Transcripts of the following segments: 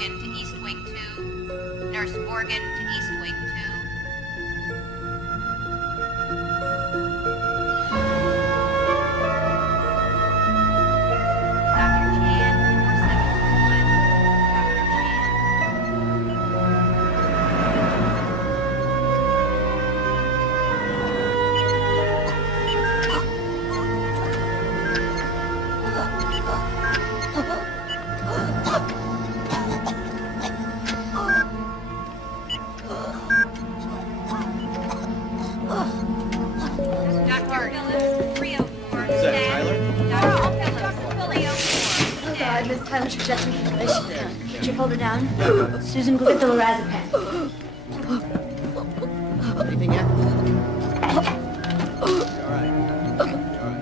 Morgan to East Wing 2. Nurse Morgan to East Wing 2. Dr. Chan, 4741. Dr. Phillips, 304. Is that Tyler? Dr. Phillips, 304. God, Miss Tyler should just be English. Could you hold her down? Susan, go get the lorazepam. Anything yet? All right. Good.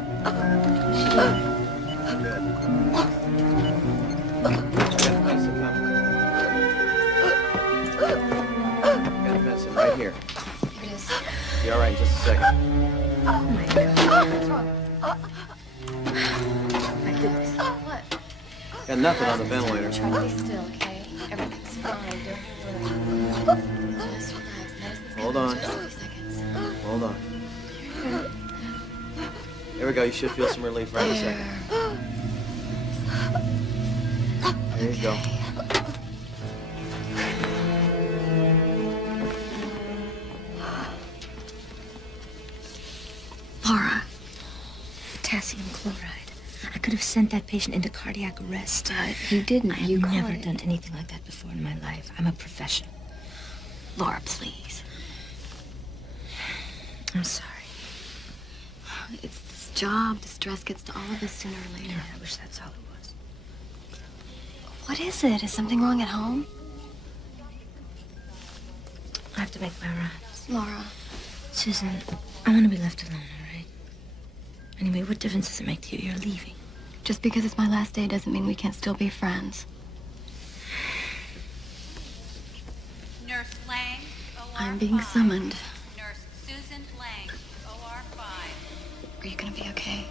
Got medicine coming. Got medicine right here. Here it is. Be all right in just a second. Oh, my God. What's wrong? My goodness. What? Got nothing on the ventilator. Try to be still, okay? Everything's fine. Don't worry. Just relax. Medicine's Hold coming on. in just a few seconds. Hold on. There we go. You should feel some relief right in a second. There you go. Laura, potassium chloride. I could have sent that patient into cardiac arrest. You didn't. I have You never caught it. done anything like that before in my life. I'm a professional. Laura, please. I'm sorry. It's this job. The stress gets to all of us sooner or later. I wish that's all it was. What is it? Is something wrong at home? I have to make my rounds. Laura. Susan, I want to be left alone, all right? Anyway, what difference does it make to you? You're leaving. Just because it's my last day doesn't mean we can't still be friends. Nurse Lang, OR I'm being 5. summoned. Nurse Susan Lang, OR 5. Are you gonna be okay?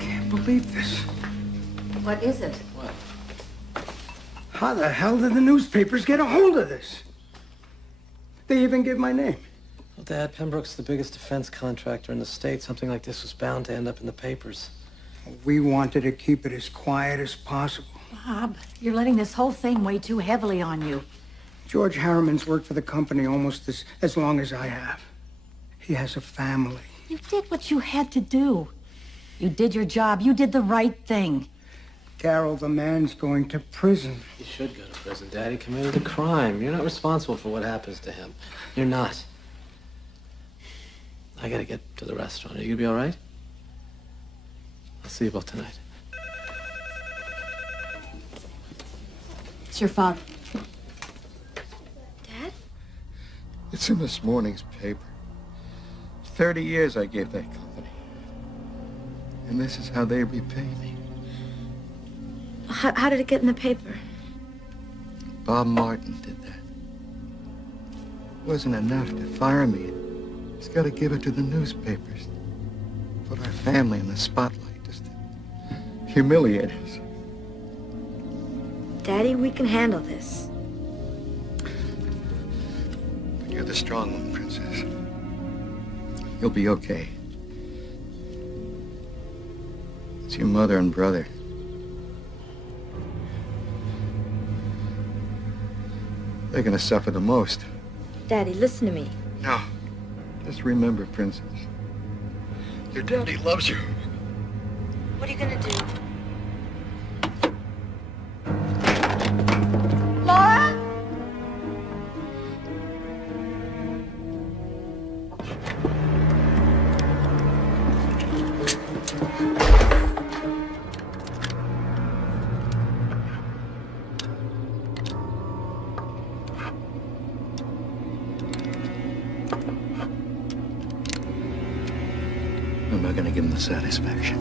Can't believe this. What is it? What? How the hell did the newspapers get a hold of this? They even give my name. Well, Dad, Pembroke's the biggest defense contractor in the state. Something like this was bound to end up in the papers. We wanted to keep it as quiet as possible. Bob, you're letting this whole thing weigh too heavily on you. George Harriman's worked for the company almost as long as I have. He has a family. You did what you had to do. You did your job. You did the right thing. Carol, the man's going to prison. He should go to prison, Dad. He committed a crime. You're not responsible for what happens to him. You're not. I gotta get to the restaurant. Are you gonna be all right? I'll see you both tonight. It's your father. Dad? It's in this morning's paper. 30 years I gave that company. And this is how they repay me. How did it get in the paper? Bob Martin did that. Wasn't enough to fire me. He's got to give it to the newspapers. Put our family in the spotlight just to humiliate us. Daddy, we can handle this. But you're the strong one, Princess. You'll be okay. It's your mother and brother. They're gonna suffer the most. Daddy, listen to me. No. Just remember, Princess. Your daddy loves you. What are you gonna do? Laura? I'm not gonna give him the satisfaction.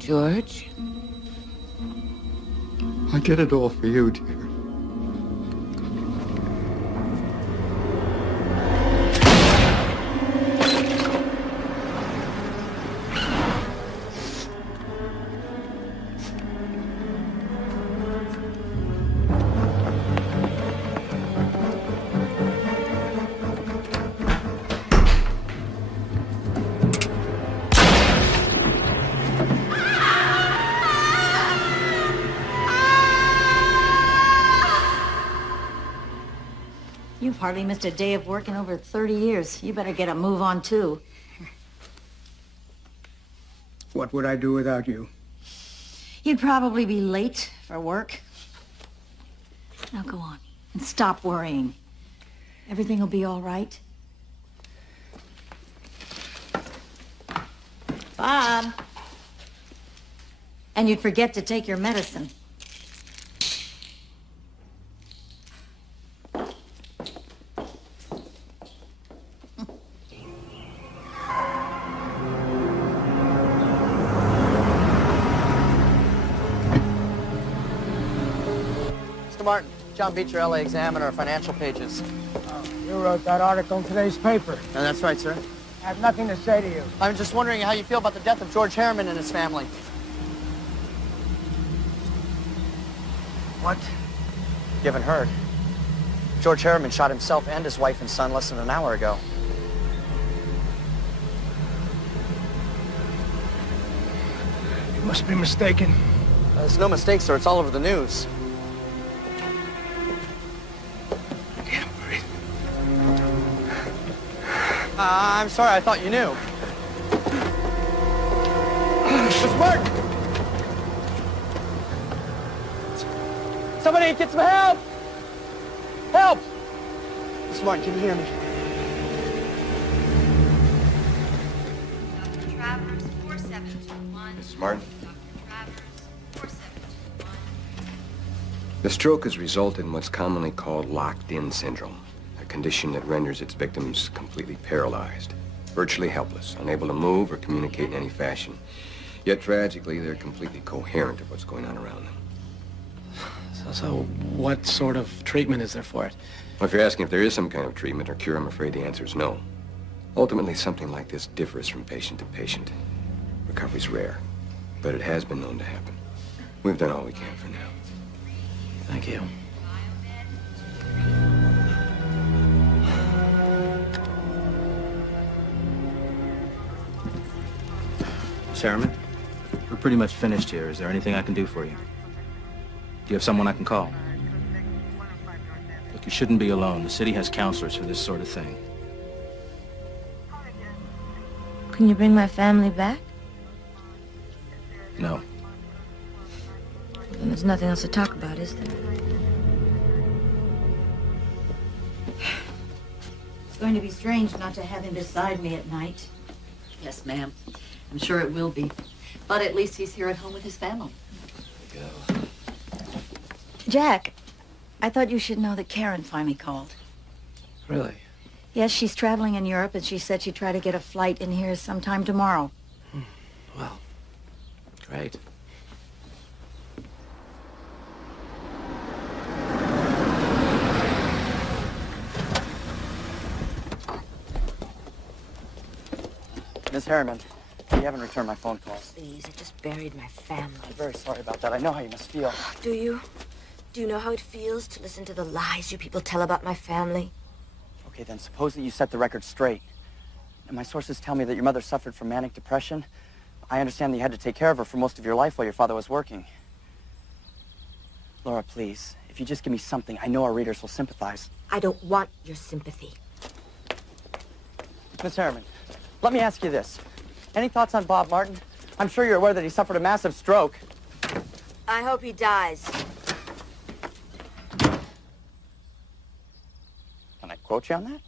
George? I did it all for you, dear. You've hardly missed a day of work in over 30 years. You better get a move on, too. What would I do without you? You'd probably be late for work. Now go on and stop worrying. Everything will be all right. Bob. And you'd forget to take your medicine. Mr. Martin, John Beecher, LA Examiner, financial pages. You wrote that article in today's paper. No, that's right, sir. I have nothing to say to you. I'm just wondering how you feel about the death of George Harriman and his family. What? You haven't heard. George Harriman shot himself and his wife and son less than an hour ago. You must be mistaken. There's no mistake, sir. It's all over the news. I can't breathe. I'm sorry. I thought you knew. Mr. Martin! Somebody get some help! Help! Mr. Martin, can you hear me? Dr. Travers, 4721. Mrs. Martin? Dr. Travers, 4721. The stroke has resulted in what's commonly called locked-in syndrome, a condition that renders its victims completely paralyzed, virtually helpless, unable to move or communicate in any fashion. Yet, tragically, they're completely coherent of what's going on around them. So what sort of treatment is there for it? Well, if you're asking if there is some kind of treatment or cure, I'm afraid the answer is no. Ultimately, something like this differs from patient to patient. Recovery's rare, but it has been known to happen. We've done all we can for now. Thank you. Miss Harriman, we're pretty much finished here. Is there anything I can do for you? Do you have someone I can call? Look, you shouldn't be alone. The city has counselors for this sort of thing. Can you bring my family back? No. Then there's nothing else to talk about, is there? going to be strange not to have him beside me at night. Yes, ma'am. I'm sure it will be. But at least he's here at home with his family. Jack, I thought you should know that Karen finally called. Really? Yes, she's traveling in Europe, and she said she'd try to get a flight in here sometime tomorrow. Well, great. Miss Harriman, you haven't returned my phone calls. Please, I just buried my family. I'm very sorry about that. I know how you must feel. Do you? Do you know how it feels to listen to the lies you people tell about my family? Okay, then suppose that you set the record straight. And my sources tell me that your mother suffered from manic depression. I understand that you had to take care of her for most of your life while your father was working. Laura, please, if you just give me something, I know our readers will sympathize. I don't want your sympathy. Miss Harriman, let me ask you this. Any thoughts on Bob Martin? I'm sure you're aware that he suffered a massive stroke. I hope he dies. Can I quote you on that?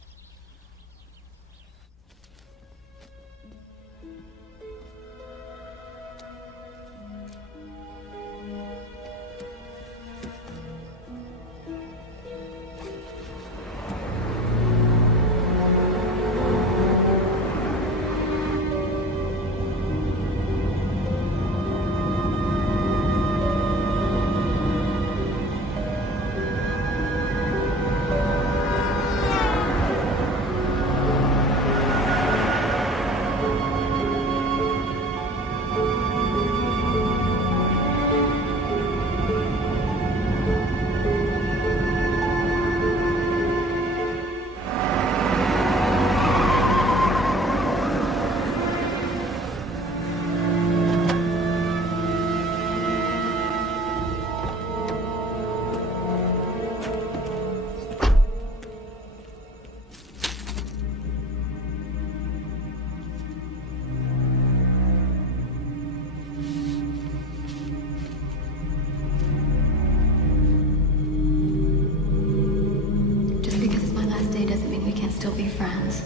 Just because it's my last day doesn't mean we can't still be friends.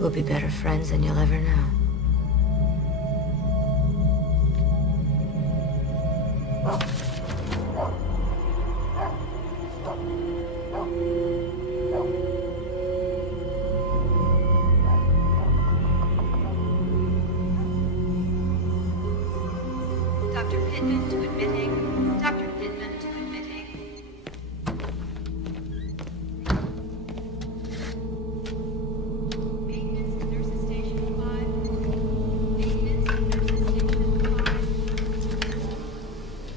We'll be better friends than you'll ever know. Dr. Pittman to admitting. Dr. Pittman to admitting. Maintenance nurses station 5. Maintenance nurses station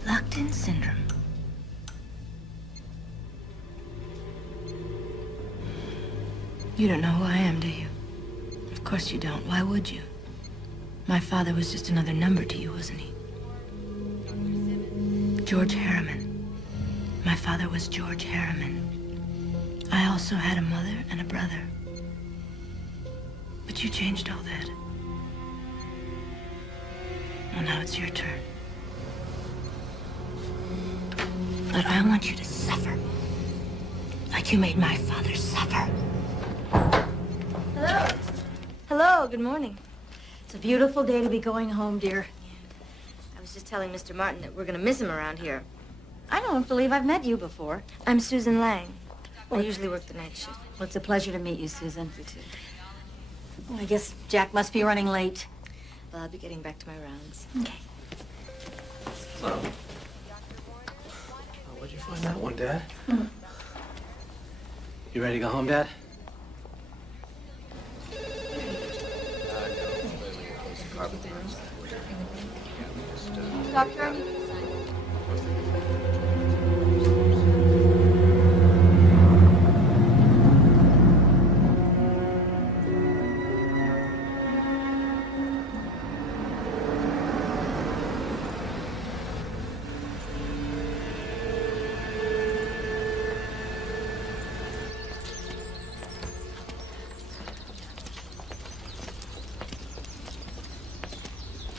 5. Locked-in syndrome. You don't know who I am, do you? Of course you don't. Why would you? My father was just another number to you, wasn't he? George Harriman. My father was George Harriman. I also had a mother and a brother. But you changed all that. Well, now it's your turn. But I want you to suffer. Like you made my father suffer. Hello. Hello, good morning. It's a beautiful day to be going home, dear. I was just telling Mr. Martin that we're gonna miss him around here. I don't believe I've met you before. I'm Susan Lang. I usually work the night shift. Well, it's a pleasure to meet you, Susan. You too. Well, I guess Jack must be running late. Well, I'll be getting back to my rounds. Okay. Oh, where'd you find that one, Dad? You ready to go home, Dad? Doctor, I need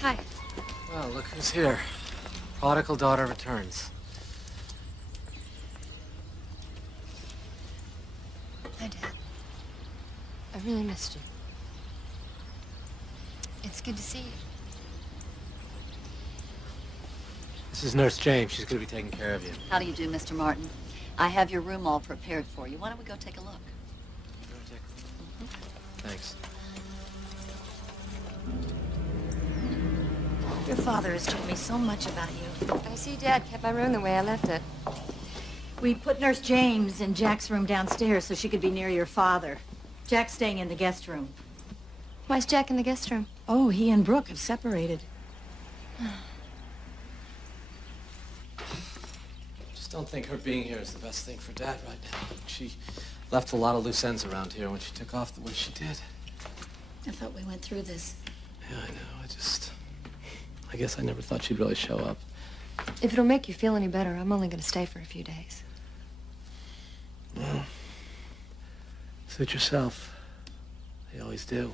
Hi. Well, look who's here. Prodigal daughter returns. Hi, Dad. really missed you. It's good to see you. This is Nurse James. She's going to be taking care of you. How do you do, Mr. Martin? I have your room all prepared for you. Why don't we go take a look? Thanks. Your father has told me so much about you. I see Dad kept my room the way I left it. We put Nurse James in Jack's room downstairs so she could be near your father. Jack's staying in the guest room. Why's Jack in the guest room? Oh, he and Brooke have separated. Just don't think her being here is the best thing for Dad right now. She left a lot of loose ends around here when she took off the way she did. I thought we went through this. Yeah, I know. I guess I never thought she'd really show up. If it'll make you feel any better, I'm only going to stay for a few days. Well, suit yourself. They always do.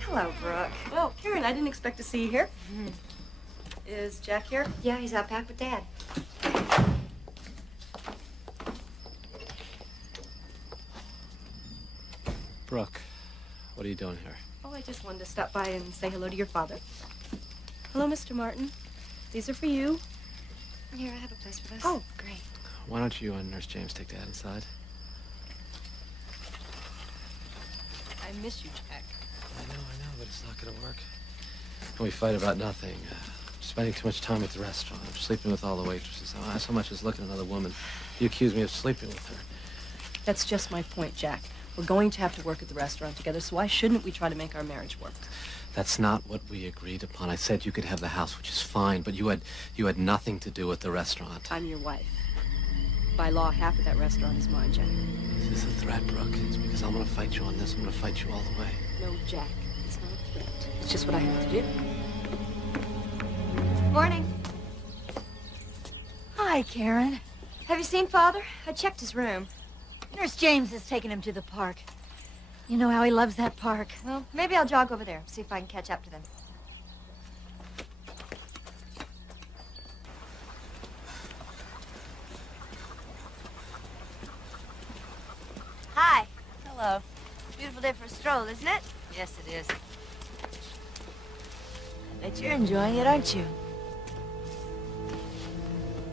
Hello, Brooke. Well, Karen, I didn't expect to see you here. Is Jack here? Yeah, he's out back with Dad. Brooke, what are you doing here? Oh, I just wanted to stop by and say hello to your father. Hello, Mr. Martin. These are for you. Here, I have a place for this. Oh, great. Why don't you and Nurse James take Dad inside? I miss you, Jack. I know, but it's not gonna work. And we fight about nothing. Spending too much time at the restaurant. I'm sleeping with all the waitresses. I so much as look at another woman. You accuse me of sleeping with her. That's just my point, Jack. We're going to have to work at the restaurant together, so why shouldn't we try to make our marriage work? That's not what we agreed upon. I said you could have the house, which is fine, but you had nothing to do with the restaurant. I'm your wife. By law, half of that restaurant is mine, Jack. Is this a threat, Brooke? It's because I'm gonna fight you on this. I'm gonna fight you all the way. No, Jack. It's not a threat. It's just what I have to do. Morning. Hi, Karen. Have you seen Father? I checked his room. Nurse James has taken him to the park. You know how he loves that park. Well, maybe I'll jog over there, see if I can catch up to them. Hi. Hello. Beautiful day for a stroll, isn't it? Yes, it is. I bet you're enjoying it, aren't you?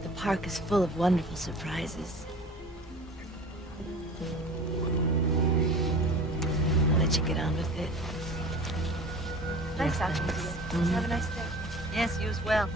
The park is full of wonderful surprises. I'll let you get on with it. Nice talking to you. Have a nice day. Yes, you as well.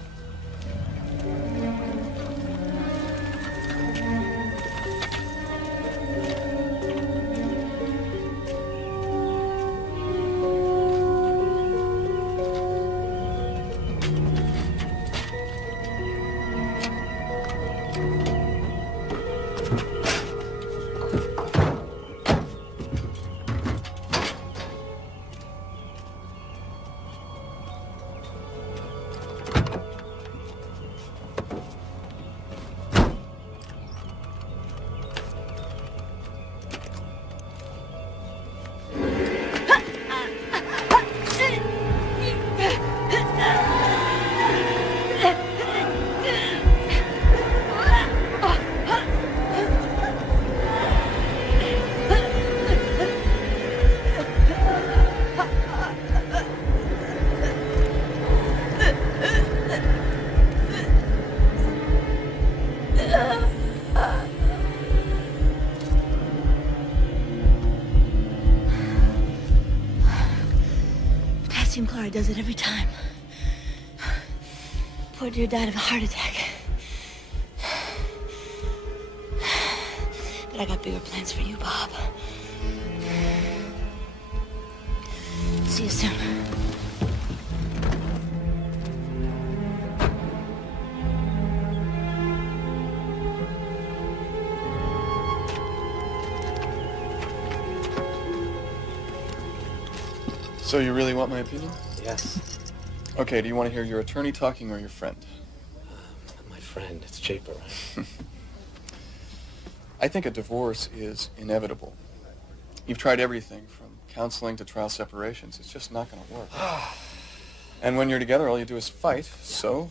Clara does it every time. Poor dear died of a heart attack. But I got bigger plans for you, Bob. See you soon. So you really want my opinion? Yes. Okay, do you want to hear your attorney talking or your friend? My friend. It's cheaper, right? I think a divorce is inevitable. You've tried everything from counseling to trial separations. It's just not going to work. And when you're together, all you do is fight, so...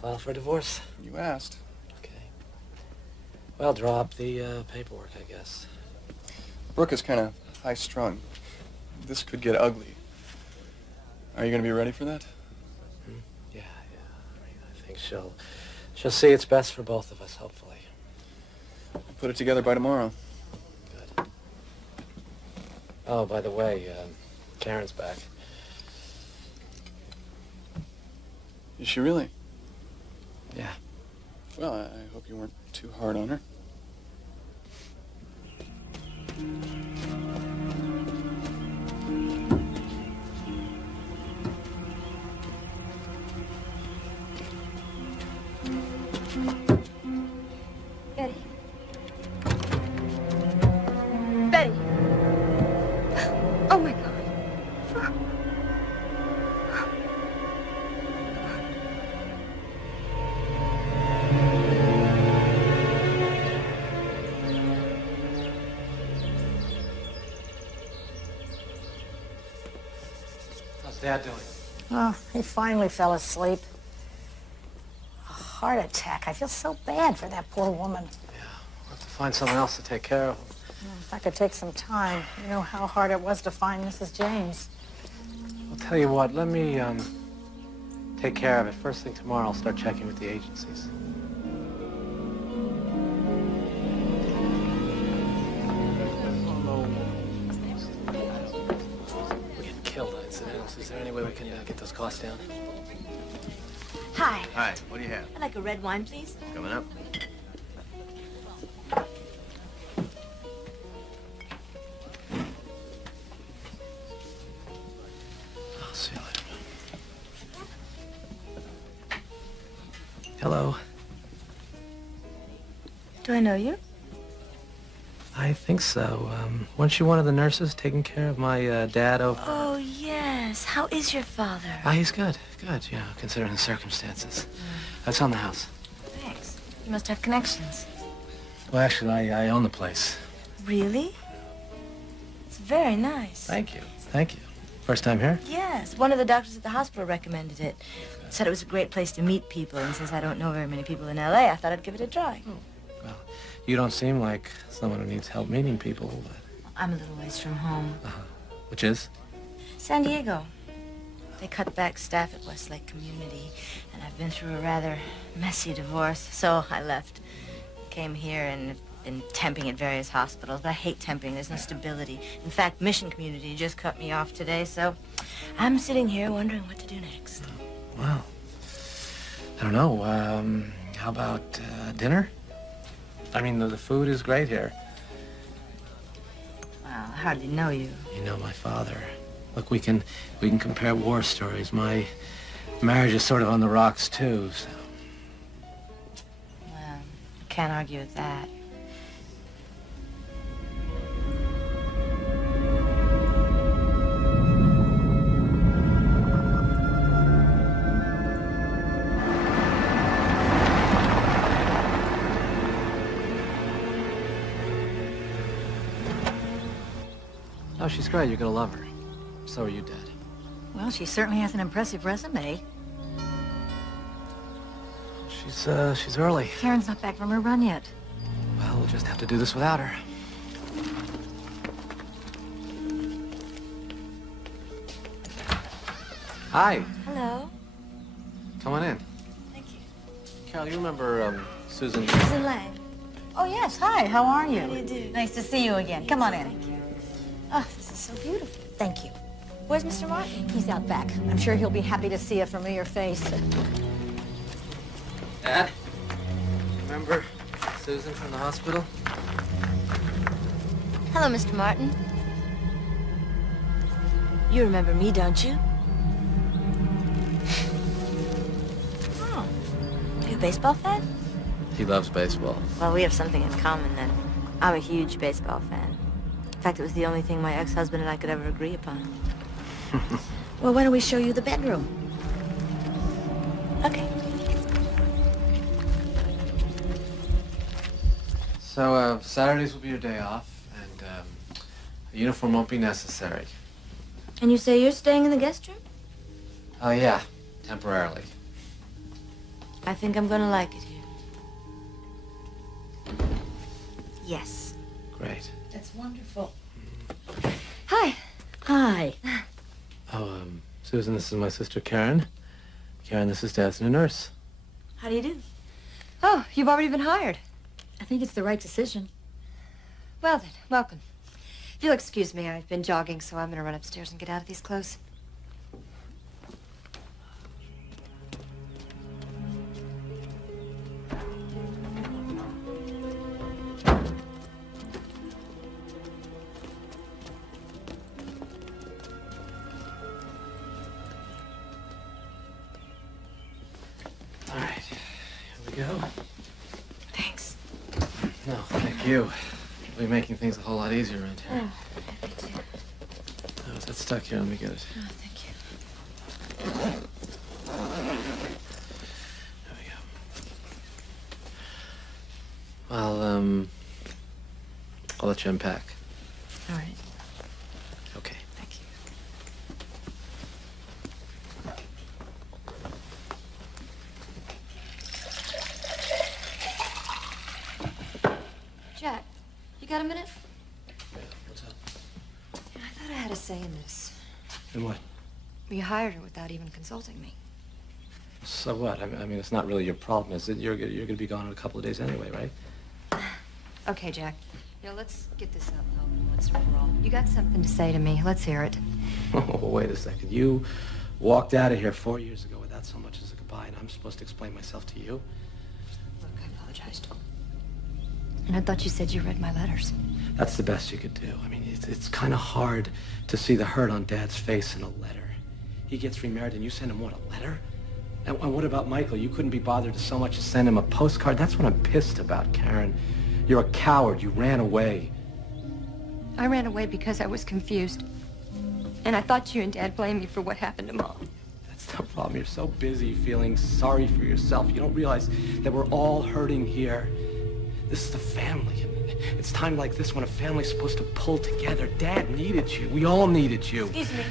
File for divorce. You asked. Okay. Well, draw up the paperwork, I guess. Brooke is kind of high-strung. This could get ugly. Are you going to be ready for that? Yeah. I think she'll see it's best for both of us, hopefully. Put it together by tomorrow. Good. Oh, by the way, Karen's back. Is she really? Yeah. Well, I hope you weren't too hard on her. Betty. Betty. Oh my God. How's Dad doing? Oh, he finally fell asleep. A heart attack. I feel so bad for that poor woman. We'll have to find someone else to take care of him. If I could take some time, you know how hard it was to find Mrs. James. I'll tell you what, let me take care of it. First thing tomorrow, I'll start checking with the agencies. We're getting killed on incidentals. Is there any way we can get those costs down? Hi. Hi, what do you have? I'd like a red wine, please. Coming up. I'll see you later. Hello. Do I know you? I think so. Weren't you one of the nurses taking care of my dad over? Oh, yes. How is your father? He's good. Good, you know, considering the circumstances. That's on the house. Thanks. You must have connections. Well, actually, I own the place. Really? It's very nice. Thank you. Thank you. First time here? Yes. One of the doctors at the hospital recommended it. Said it was a great place to meet people, and since I don't know very many people in L.A., I thought I'd give it a try. Well, you don't seem like someone who needs help meeting people, but... I'm a little ways from home. Which is? San Diego. They cut back staff at Westlake Community, and I've been through a rather messy divorce, so I left. Came here and have been temping at various hospitals, but I hate temping. There's no stability. In fact, Mission Community just cut me off today, so I'm sitting here wondering what to do next. Well, I don't know. How about dinner? I mean, the food is great here. Well, I hardly know you. You know my father. Look, we can compare war stories. My marriage is sort of on the rocks, too, so... Well, I can't argue with that. Oh, she's great. You're gonna love her. So are you, Dad. Well, she certainly has an impressive resume. She's early. Karen's not back from her run yet. Well, we'll just have to do this without her. Hi. Hello. Come on in. Thank you. Carol, you remember, Susan? Susan Lang. Oh, yes. Hi, how are you? How do you do? Nice to see you again. Come on in. Thank you. Oh, this is so beautiful. Thank you. Where's Mr. Martin? He's out back. I'm sure he'll be happy to see a familiar face. Dad? Remember Susan from the hospital? Hello, Mr. Martin. You remember me, don't you? Oh. Are you a baseball fan? He loves baseball. Well, we have something in common then. I'm a huge baseball fan. In fact, it was the only thing my ex-husband and I could ever agree upon. Well, why don't we show you the bedroom? Okay. So, Saturdays will be your day off, and I The uniform won't be necessary. And you say you're staying in the guest room? Oh, yeah. Temporarily. I think I'm gonna like it here. Yes. Great. That's wonderful. Hi. Hi. Oh, Susan, this is my sister Karen. Karen, this is Dad's new nurse. How do you do? Oh, you've already been hired. I think it's the right decision. Well then, welcome. If you'll excuse me, I've been jogging, so I'm gonna run upstairs and get out of these clothes. All right, here we go. Thanks. No, thank you. We'll be making things a whole lot easier around here. Oh, happy to. Oh, is that stuck here? Let me get it. Oh, thank you. There we go. I'll let you unpack. All right. Okay. Thank you. Jack, you got a minute? Yeah, what's up? I thought I had a say in this. And what? You hired her without even consulting me. So what? I mean, it's not really your problem, is it? You're going to be gone in a couple of days anyway, right? Okay, Jack. You know, let's get this out in open once and for all. You got something to say to me. Let's hear it. Oh, wait a second. You walked out of here 4 years ago without so much as a goodbye, and I'm supposed to explain myself to you? Look, I apologized. And I thought you said you read my letters. That's the best you could do. I mean, it's kind of hard to see the hurt on Dad's face in a letter. He gets remarried, and you send him, what, a letter? And what about Michael? You couldn't be bothered to so much as send him a postcard? That's what I'm pissed about, Karen. You're a coward. You ran away. I ran away because I was confused. And I thought you and Dad blamed me for what happened to Mom. That's the problem. You're so busy feeling sorry for yourself. You don't realize that we're all hurting here. This is the family. And it's time like this when a family's supposed to pull together. Dad needed you. We all needed you. Excuse me.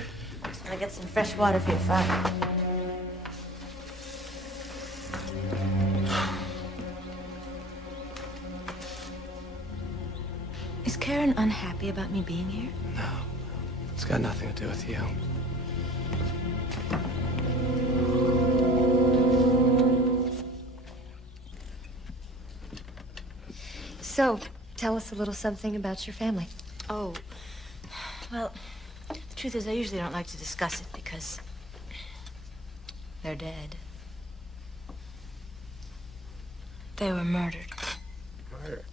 Just want to get some fresh water for your fire. Is Karen unhappy about me being here? No. It's got nothing to do with you. So, tell us a little something about your family. Oh, well, the truth is I usually don't like to discuss it because they're dead. They were murdered. Murdered?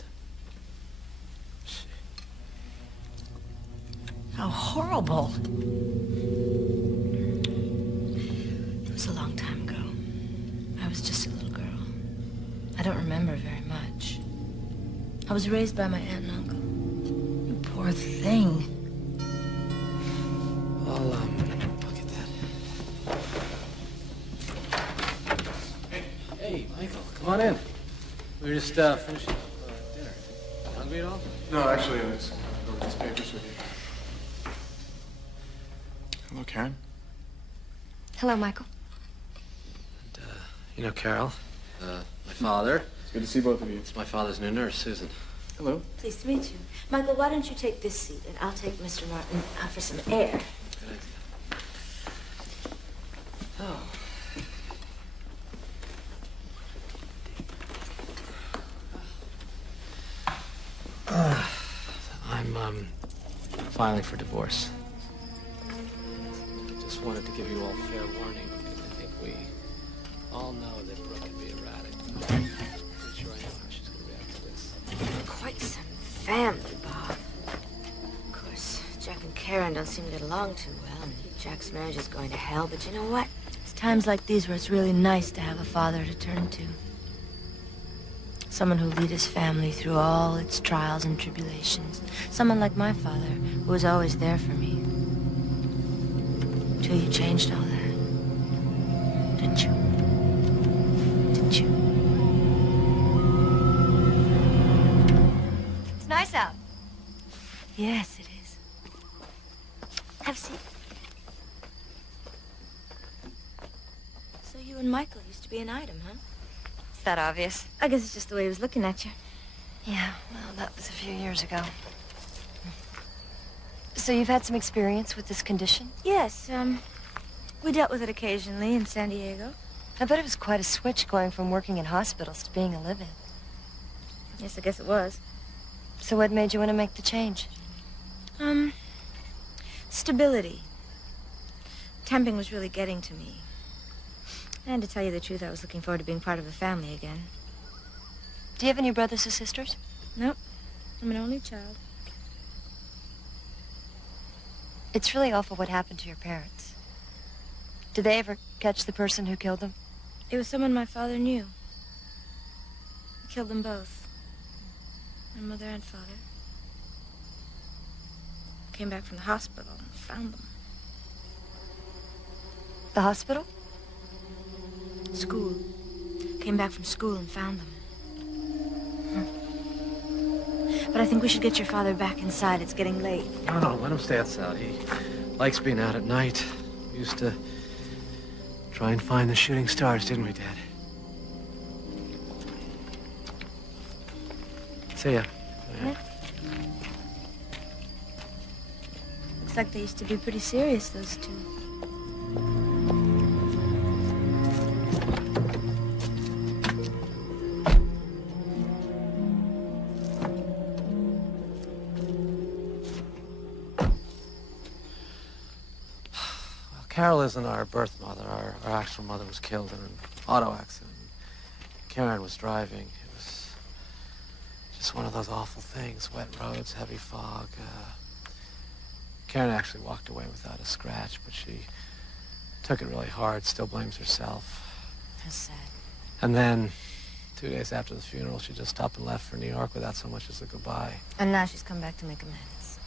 How horrible. It was a long time ago. I was just a little girl. I don't remember very much. I was raised by my aunt and uncle. You poor thing. I'll get that. Hey, Michael, come on in. We were just finishing dinner. Hungry at all? No, actually, I was going to go over these papers with you. Hello, Karen. Hello, Michael. And, you know Carol, my father. It's good to see both of you. It's my father's new nurse, Susan. Hello. Pleased to meet you. Michael, why don't you take this seat and I'll take Mr. Martin out for some air. Good idea. Oh. I'm filing for divorce. I just wanted to give you all fair warning because I think we all know that Brooke can be erratic. I'm pretty sure I know how she's going to react to this. Quite some family, Bob. Of course, Jack and Karen don't seem to get along too well, and Jack's marriage is going to hell, but you know what? It's times like these where it's really nice to have a father to turn to. Someone who'll lead his family through all its trials and tribulations. Someone like my father, who was always there for me. Until you changed all that. Didn't you? Didn't you? It's nice out. Yes, it is. You and Michael used to be an item, huh? Is that obvious? I guess it's just the way he was looking at you. Yeah, well, that was a few years ago. So you've had some experience with this condition? Yes, we dealt with it occasionally in San Diego. I bet it was quite a switch going from working in hospitals to being a live-in. Yes, I guess it was. So what made you want to make the change? Stability. Temping was really getting to me. And to tell you the truth, I was looking forward to being part of a family again. Do you have any brothers or sisters? Nope. I'm an only child. It's really awful what happened to your parents. Did they ever catch the person who killed them? It was someone my father knew. He killed them both. My mother and father. Came back from the hospital and found them. The hospital? School. Came back from school and found them. But I think we should get your father back inside. It's getting late. No, let him stay outside. He likes being out at night. We used to try and find the shooting stars, didn't we, Dad? See ya. Yeah. Looks like they used to be pretty serious, those two. Carol isn't our birth mother. Our actual mother was killed in an auto accident. Karen was driving. It was just one of those awful things. Wet roads, heavy fog. Karen actually walked away without a scratch, but she took it really hard, still blames herself. That's sad. And then, 2 days after the funeral, she just stopped and left for New York without so much as a goodbye. And now she's come back to make amends.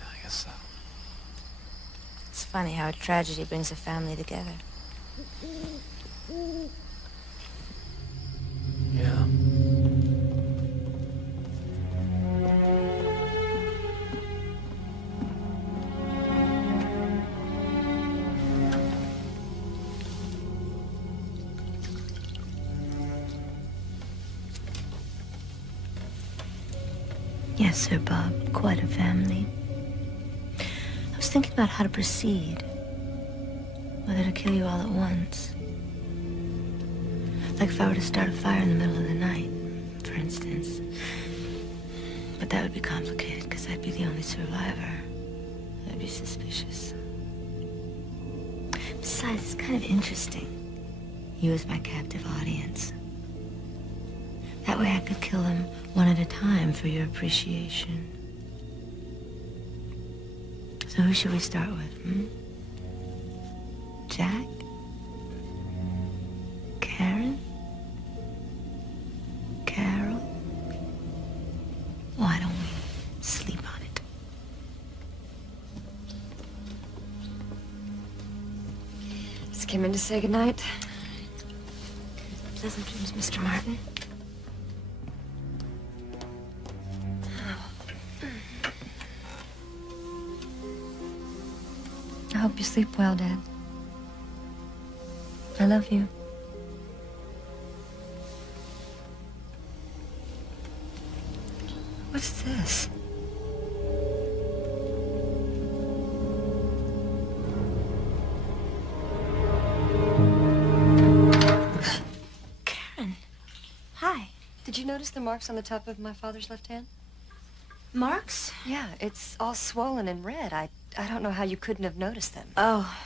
I guess so. It's funny how a tragedy brings a family together. Yeah. Yes, sir, Bob. Quite a family. I was thinking about how to proceed. Whether to kill you all at once. Like if I were to start a fire in the middle of the night, for instance. But that would be complicated, because I'd be the only survivor. I'd be suspicious. Besides, it's kind of interesting. You as my captive audience. That way I could kill them one at a time for your appreciation. So who should we start with, Jack? Karen? Carol? Why don't we sleep on it? Just came in to say goodnight. Pleasant dreams, Mr. Martin. I hope you sleep well, Dad. I love you. What's this? Karen. Hi. Did you notice the marks on the top of my father's left hand? Marks? Yeah, it's all swollen and red. I don't know how you couldn't have noticed them. Oh,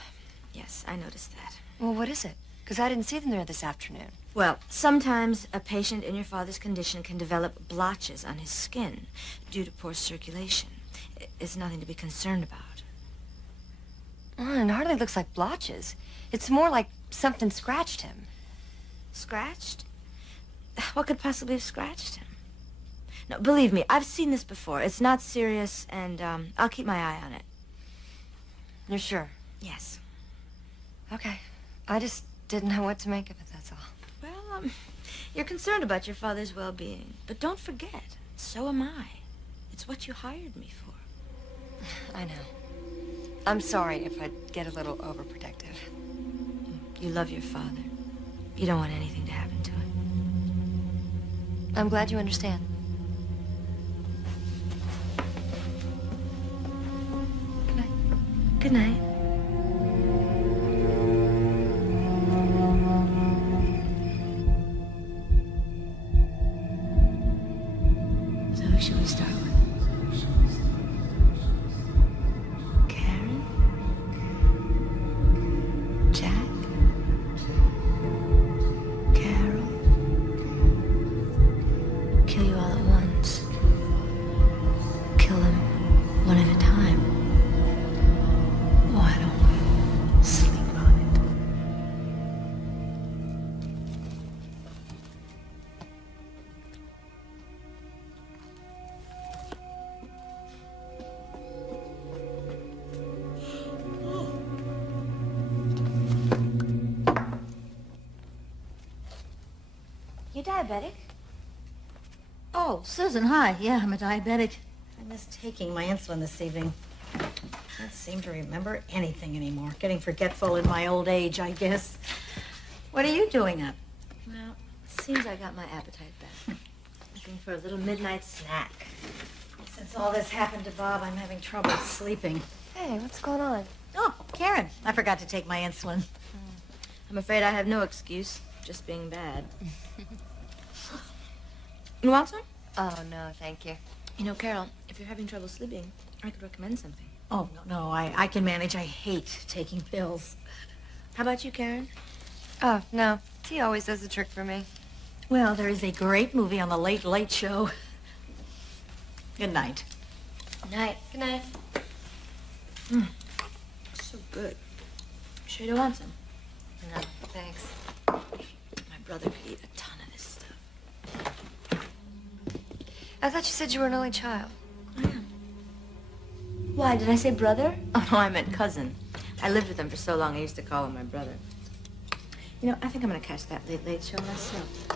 yes, I noticed that. Well, what is it? Because I didn't see them there this afternoon. Well, sometimes a patient in your father's condition can develop blotches on his skin due to poor circulation. It's nothing to be concerned about. Oh, it hardly looks like blotches. It's more like something scratched him. Scratched? What could possibly have scratched him? No, believe me, I've seen this before. It's not serious, and I'll keep my eye on it. You're sure? Yes. Okay. I just didn't know what to make of it, that's all. Well, you're concerned about your father's well-being. But don't forget, so am I. It's what you hired me for. I know. I'm sorry if I get a little overprotective. You love your father. You don't want anything to happen to it. I'm glad you understand. Good night. Good night. So who should we start with? Karen? Jack? Carol? Kill you all at once. Kill them one at a time. Why don't we sleep on it? You diabetic? Oh, Susan, hi. Yeah, I'm a diabetic. I missed taking my insulin this evening. Can't seem to remember anything anymore. Getting forgetful in my old age, I guess. What are you doing up? Well, it seems I got my appetite back. Looking for a little midnight snack. Since all this happened to Bob, I'm having trouble sleeping. Hey, what's going on? Oh, Karen, I forgot to take my insulin. I'm afraid I have no excuse, just being bad. You want some? Oh, no, thank you. You know, Carol, if you're having trouble sleeping, I could recommend something. Oh, no, I can manage. I hate taking pills. How about you, Karen? Oh, no. Tea always does the trick for me. Well, there is a great movie on the Late Late Show. Good night. Night. Good night. So good. Sure you want some? No, thanks. My brother could eat a ton of this stuff. I thought you said you were an only child. I am. Why, did I say brother? Oh, no, I meant cousin. I lived with him for so long, I used to call him my brother. You know, I think I'm going to catch that Late Late Show myself.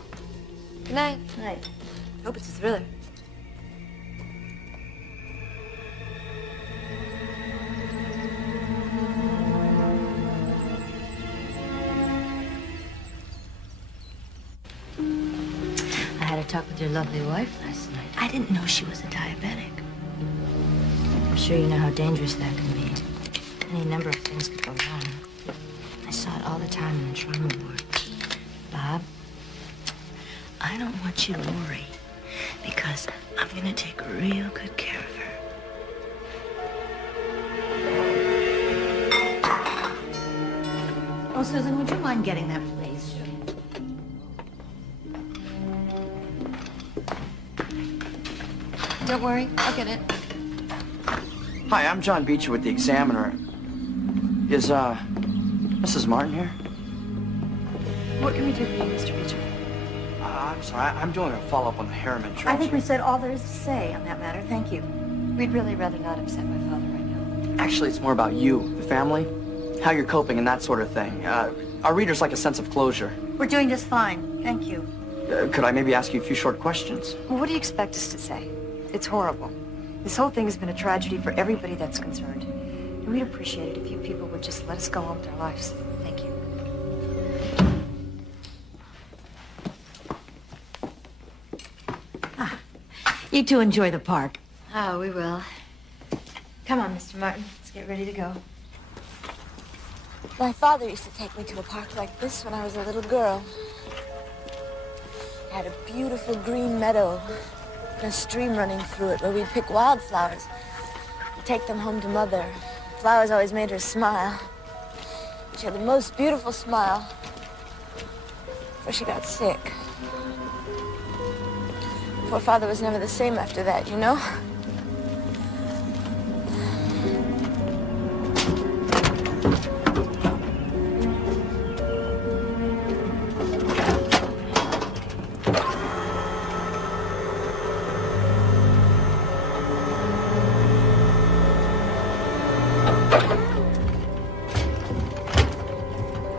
Good night. Night. Hope it's a thriller. I had a talk with your lovely wife last night. I didn't know she was a diabetic. I'm sure you know how dangerous that can be. Any number of things could go wrong. I saw it all the time in the trauma ward. Bob, I don't want you to worry because I'm going to take real good care of her. Oh, Susan, would you mind getting that, please? Don't worry, I'll get it. Hi, I'm John Beecher with the Examiner. Is, Mrs. Martin here? What can we do for you, Mr. Beecher? I'm sorry, I'm doing a follow-up on the Harriman I tragedy. think we said all there is to say on that matter. Thank you. We'd really rather not upset my father right now. Actually, it's more about you, the family, how you're coping and that sort of thing. Our readers like a sense of closure. We're doing just fine. Thank you. Could I maybe ask you a few short questions? Well, what do you expect us to say? It's horrible. This whole thing has been a tragedy for everybody that's concerned. And we'd appreciate it if you people would just let us go on with our lives. Thank you. You two enjoy the park. Oh, we will. Come on, Mr. Martin. Let's get ready to go. My father used to take me to a park like this when I was a little girl. It had a beautiful green meadow and a stream running through it where we'd pick wildflowers and take them home to Mother. Flowers always made her smile. She had the most beautiful smile before she got sick. Poor father was never the same after that, you know?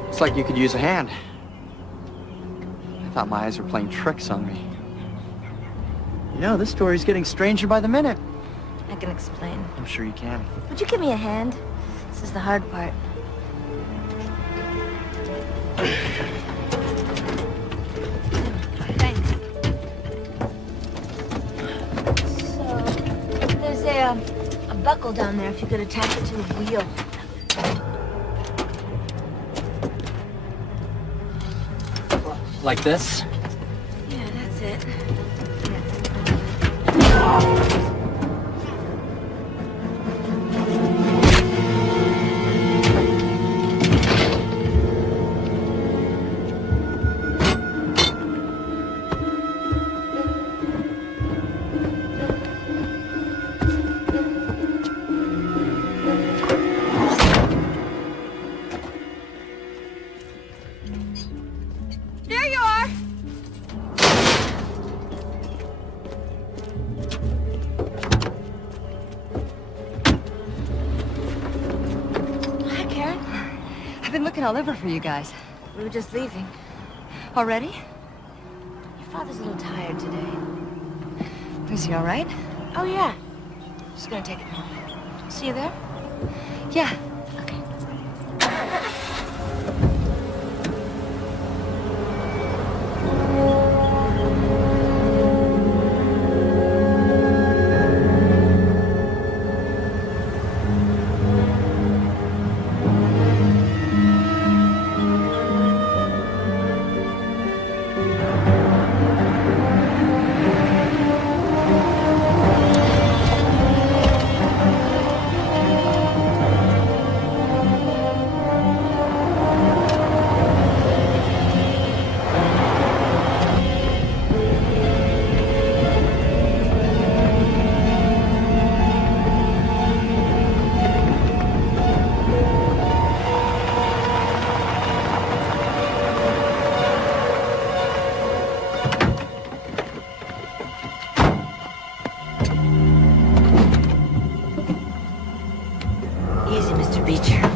Looks like you could use a hand. I thought my eyes were playing tricks on me. You know, this story's getting stranger by the minute. I can explain. I'm sure you can. Would you give me a hand? This is the hard part. Thanks. So, there's a buckle down there if you could attach it to the wheel. Like this? Yeah, that's it. There you are! Hi, Karen. I've been looking all over for you guys. We were just leaving. Already? Your father's a little tired today. Is he all right? Oh, yeah. Just gonna take it home. See you there? Yeah. Easy, Mr. Beecher.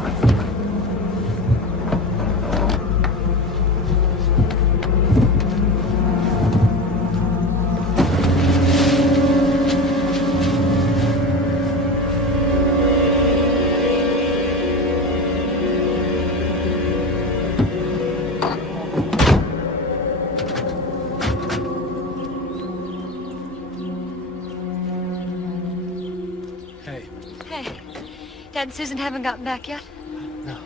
Hey. Hey, Dad and Susan haven't gotten back yet? No.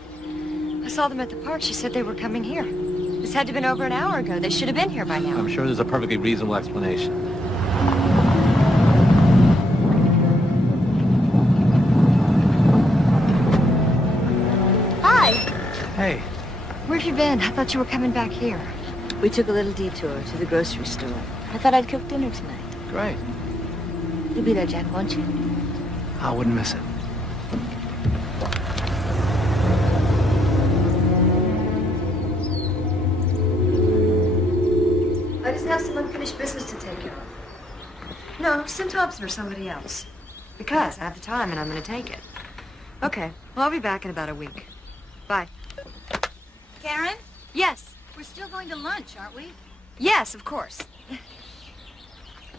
I saw them at the park. She said they were coming here. This had to have been over an hour ago. They should have been here by now. I'm sure there's a perfectly reasonable explanation. Hi! Hey. Where have you been? I thought you were coming back here. We took a little detour to the grocery store. I thought I'd cook dinner tonight. Great. You'll be there, Jack, won't you? I wouldn't miss it. I just have some unfinished business to take care of. No, send Thompson or somebody else. Because I have the time and I'm going to take it. Okay, well, I'll be back in about a week. Bye. Karen? Yes. We're still going to lunch, aren't we? Yes, of course.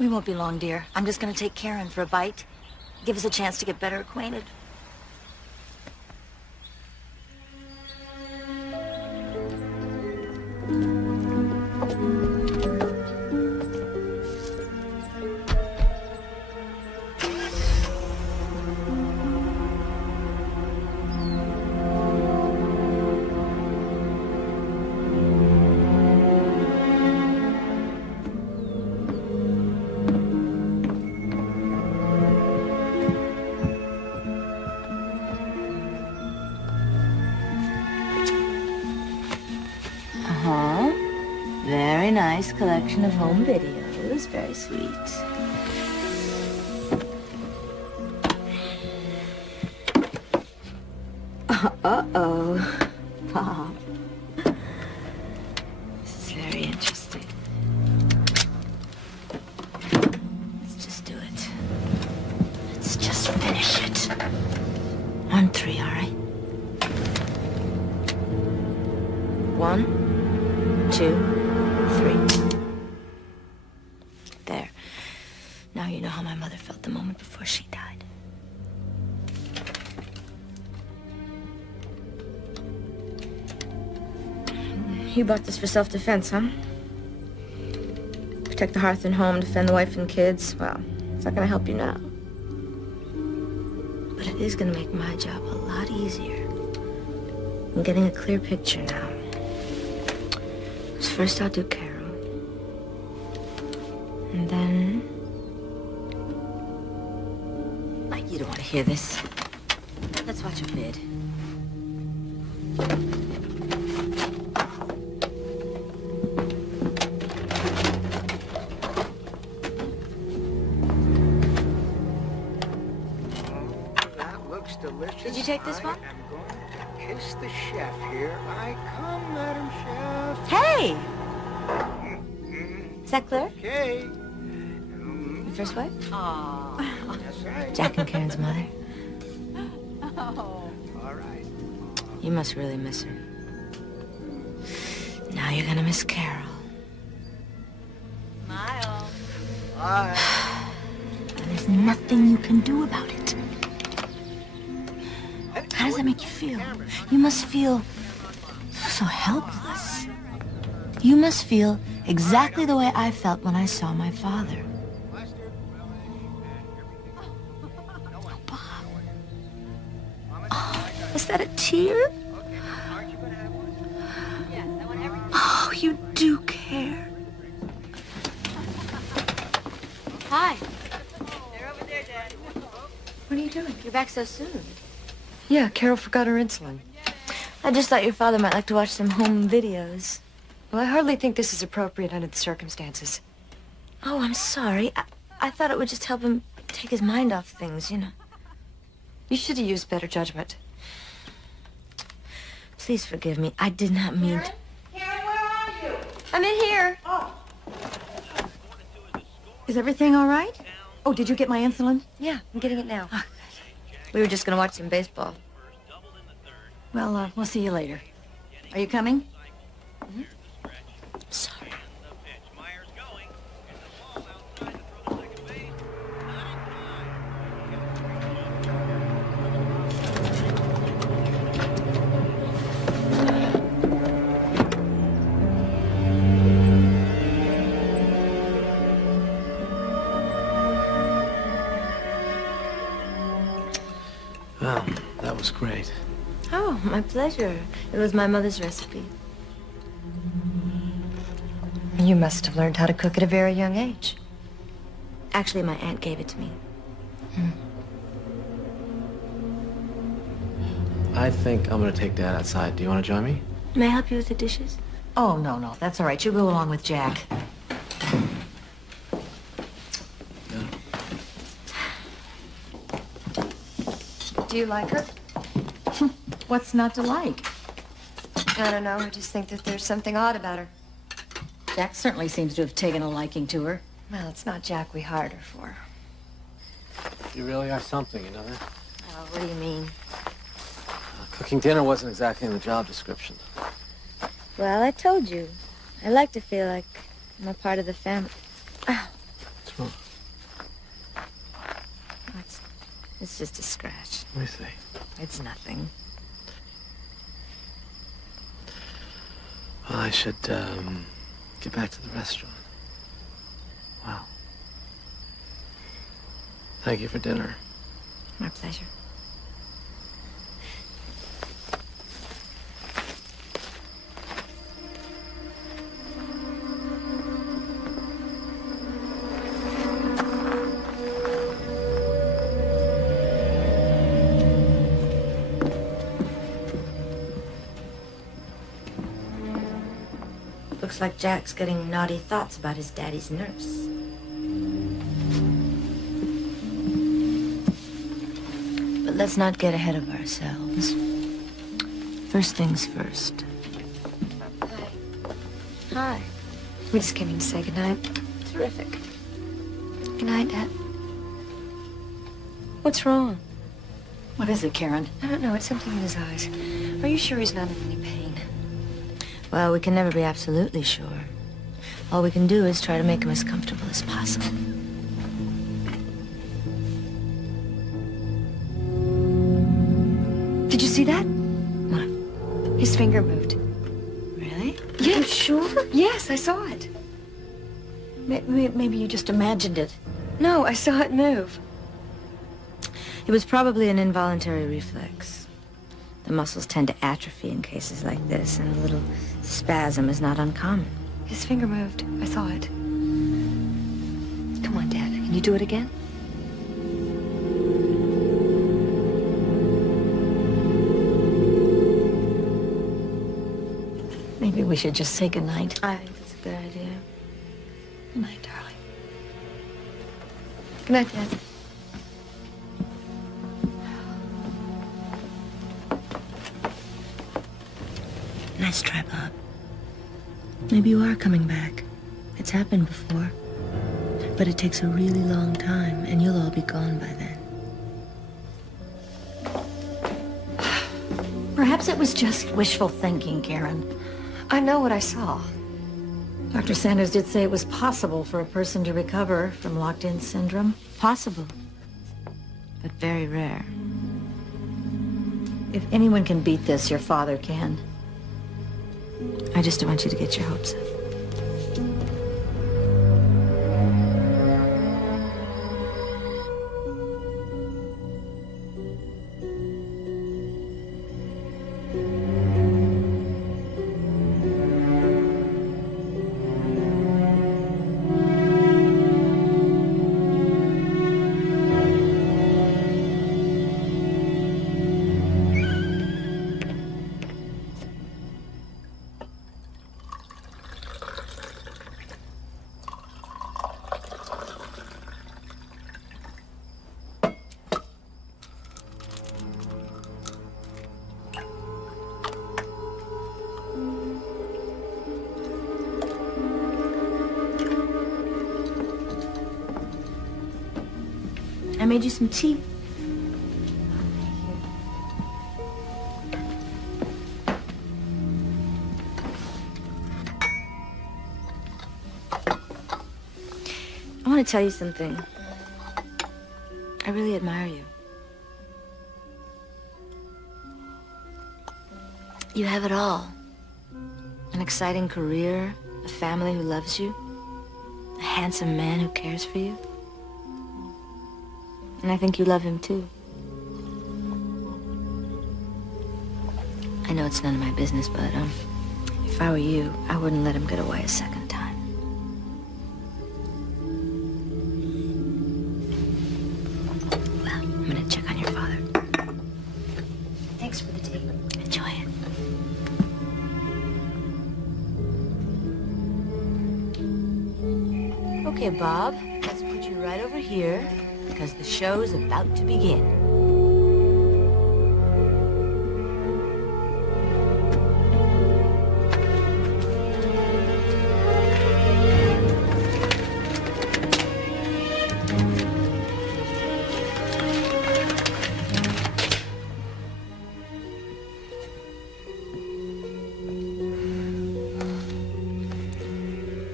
We won't be long, dear. I'm just going to take Karen for a bite. Give us a chance to get better acquainted. Uh-huh. Very nice collection of home videos. Very sweet. Uh-oh. Pop. This is very interesting. Let's just do it. Let's just finish it. On 3, all right? 1, 2, 3. There. Now you know how my mother felt the moment before she died. You bought this for self-defense, huh? Protect the hearth and home, defend the wife and kids. Well, it's not gonna help you now. But it is gonna make my job a lot easier. I'm getting a clear picture now. So first I'll do Carol. And then... Mike, you don't want to hear this. Let's watch a vid. That looks delicious. Did you take this one? I'm going to kiss the chef. Here I come, Madam Chef. Hey! Is that Claire? Okay. Your first wife? That's right. Jack and Karen's mother. Oh. All right. You must really miss her. Now you're gonna miss Carol. Smile. Bye. There's nothing you can do about it. How does that make you feel? You must feel so helpless. You must feel exactly the way I felt when I saw my father. Was that a tear? Oh, you do care. Hi. They're over there, Dad. What are you doing? You're back so soon. Yeah, Carol forgot her insulin. I just thought your father might like to watch some home videos. Well, I hardly think this is appropriate under the circumstances. Oh, I'm sorry. I thought it would just help him take his mind off things, you know. You should have used better judgment. Please forgive me. I did not mean to... Karen, where are you? I'm in here. Oh. Is everything all right? Oh, did you get my insulin? Yeah, I'm getting it now. We were just gonna watch some baseball. Well, we'll see you later. Are you coming? Sorry. Well, that was great. Oh, my pleasure. It was my mother's recipe. You must have learned how to cook at a very young age. Actually, my aunt gave it to me. I think I'm gonna take Dad outside. Do you want to join me? May I help you with the dishes? Oh, no, that's all right. You go along with Jack. Do you like her? What's not to like? I don't know. I just think that there's something odd about her. Jack certainly seems to have taken a liking to her. Well, it's not Jack we hired her for. You really are something, you know that? Oh, what do you mean? Cooking dinner wasn't exactly in the job description. Well, I told you. I like to feel like I'm a part of the family. Oh, What's wrong? it's just a scratch. Let me see. It's nothing. Well, I should, get back to the restaurant. Wow. Thank you for dinner. My pleasure. Looks like Jack's getting naughty thoughts about his daddy's nurse. But let's not get ahead of ourselves. First things first. Hi. We just came in to say goodnight. Terrific. Good night, Dad. What's wrong? What is it, Karen? I don't know. It's something in his eyes. Are you sure he's not in any pain? Well, we can never be absolutely sure. All we can do is try to make him as comfortable as possible. Did you see that? What? His finger moved. Really? Yeah, sure? Yes, I saw it. Maybe you just imagined it. No, I saw it move. It was probably an involuntary reflex. The muscles tend to atrophy in cases like this, and a little spasm is not uncommon. His finger moved. I saw it. Come on, Dad. Can you do it again? Maybe we should just say goodnight. I think that's a good idea. Good night, darling. Good night, Dad. Nice try, Bob. Maybe you are coming back. It's happened before. But it takes a really long time, and you'll all be gone by then. Perhaps it was just wishful thinking, Karen. I know what I saw. Dr. Sanders did say it was possible for a person to recover from locked-in syndrome. Possible, but very rare. If anyone can beat this, your father can. I just don't want you to get your hopes up. I made you some tea. I want to tell you something. I really admire you. You have it all. An exciting career, a family who loves you, a handsome man who cares for you. And I think you love him, too. I know it's none of my business, but, if I were you, I wouldn't let him get away a second time. Well, I'm gonna check on your father. Thanks for the tea. Enjoy it. Okay, Bob, let's put you right over here, because the show's about to begin.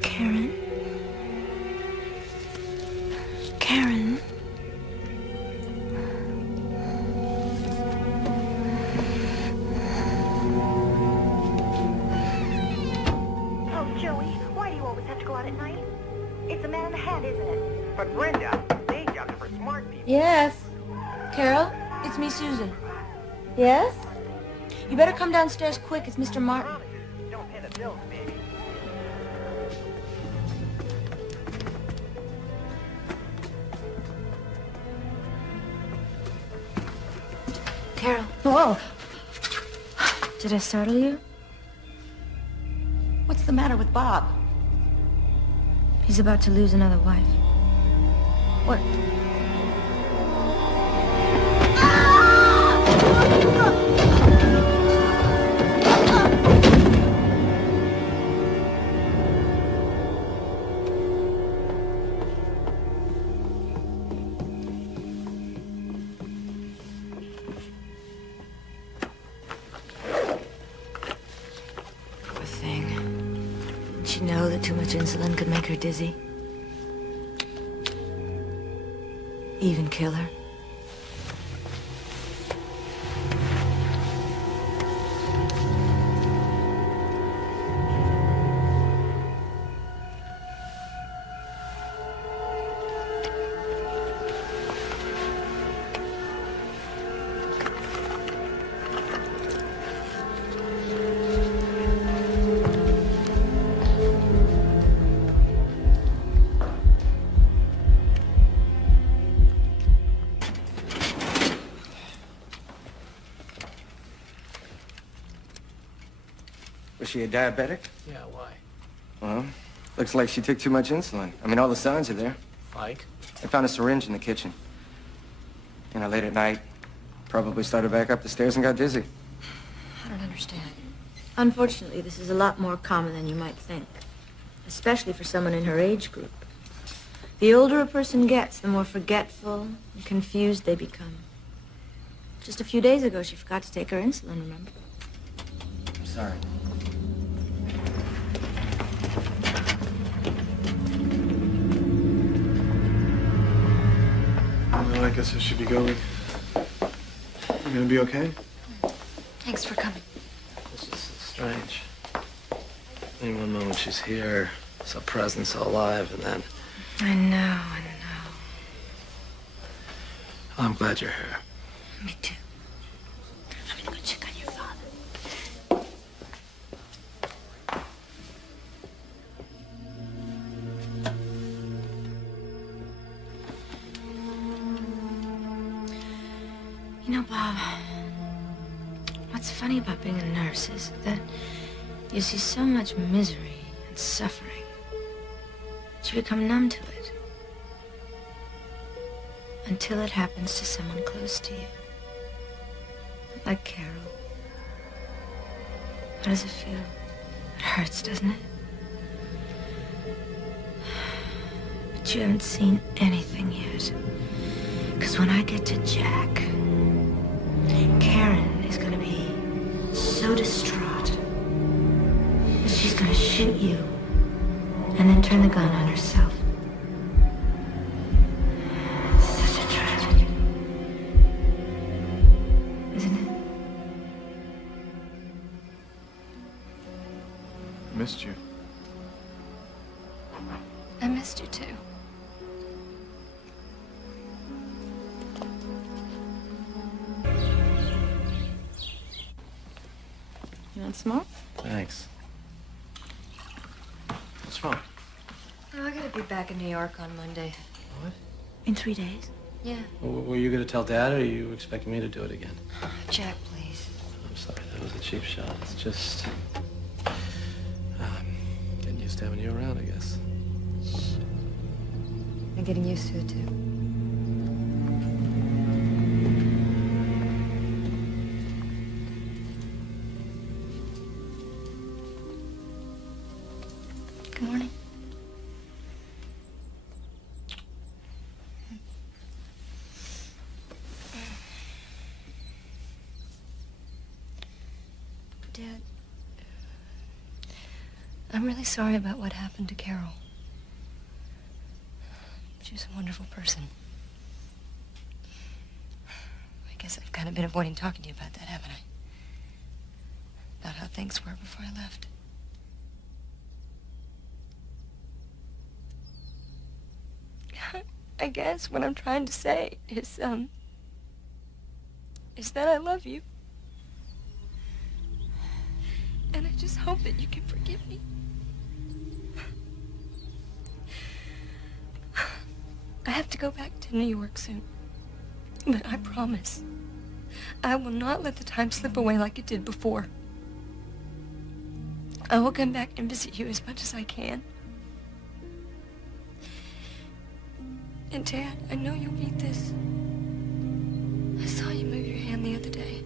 Karen? Karen? Oh, Joey, why do you always have to go out at night? It's a man in the hat, isn't it? But Brenda, day jobs are for smart people. Yes. Carol, it's me, Susan. Yes? You better come downstairs quick. It's Mr. Martin. Don't pay the bills, baby. Carol. Whoa! Did I startle you? What's the matter with Bob? He's about to lose another wife. What? Poor thing. Did she know that too much insulin could make her dizzy? Even kill her? Was she a diabetic? Yeah, why? Well, looks like she took too much insulin. I mean, all the signs are there. Like? I found a syringe in the kitchen. You know, late at night, probably started back up the stairs and got dizzy. I don't understand. Unfortunately, this is a lot more common than you might think, especially for someone in her age group. The older a person gets, the more forgetful and confused they become. Just a few days ago, she forgot to take her insulin, remember? I'm sorry. Well, I guess I should be going. You gonna be okay? Thanks for coming. This is strange. In one moment she's here, so present, so alive, and then... I know. I'm glad you're here. Me too. I'm gonna go check on your father. You know, Bob, what's funny about being a nurse is that you see so much misery and suffering that you become numb to it until it happens to someone close to you. Like Carol. How does it feel? It hurts, doesn't it? But you haven't seen anything yet. Because when I get to Jack, Karen is gonna be so distraught that she's gonna shoot you and then turn the gun on herself. Such a tragedy. Isn't it? Missed you. I missed you too. You want some more? Thanks. What's wrong? Oh, I gotta be back in New York on Monday. What? In 3 days? Yeah. Were you going to tell Dad, or are you expecting me to do it again? Jack, please. I'm sorry, that was a cheap shot. It's just... getting used to having you around, I guess. I'm getting used to it too. Good morning. Dad, I'm really sorry about what happened to Carol. She was a wonderful person. I guess I've kind of been avoiding talking to you about that, haven't I? About how things were before I left. I guess what I'm trying to say is that I love you. And I just hope that you can forgive me. I have to go back to New York soon. But I promise, I will not let the time slip away like it did before. I will come back and visit you as much as I can. And Dad, I know you'll beat this. I saw you move your hand the other day.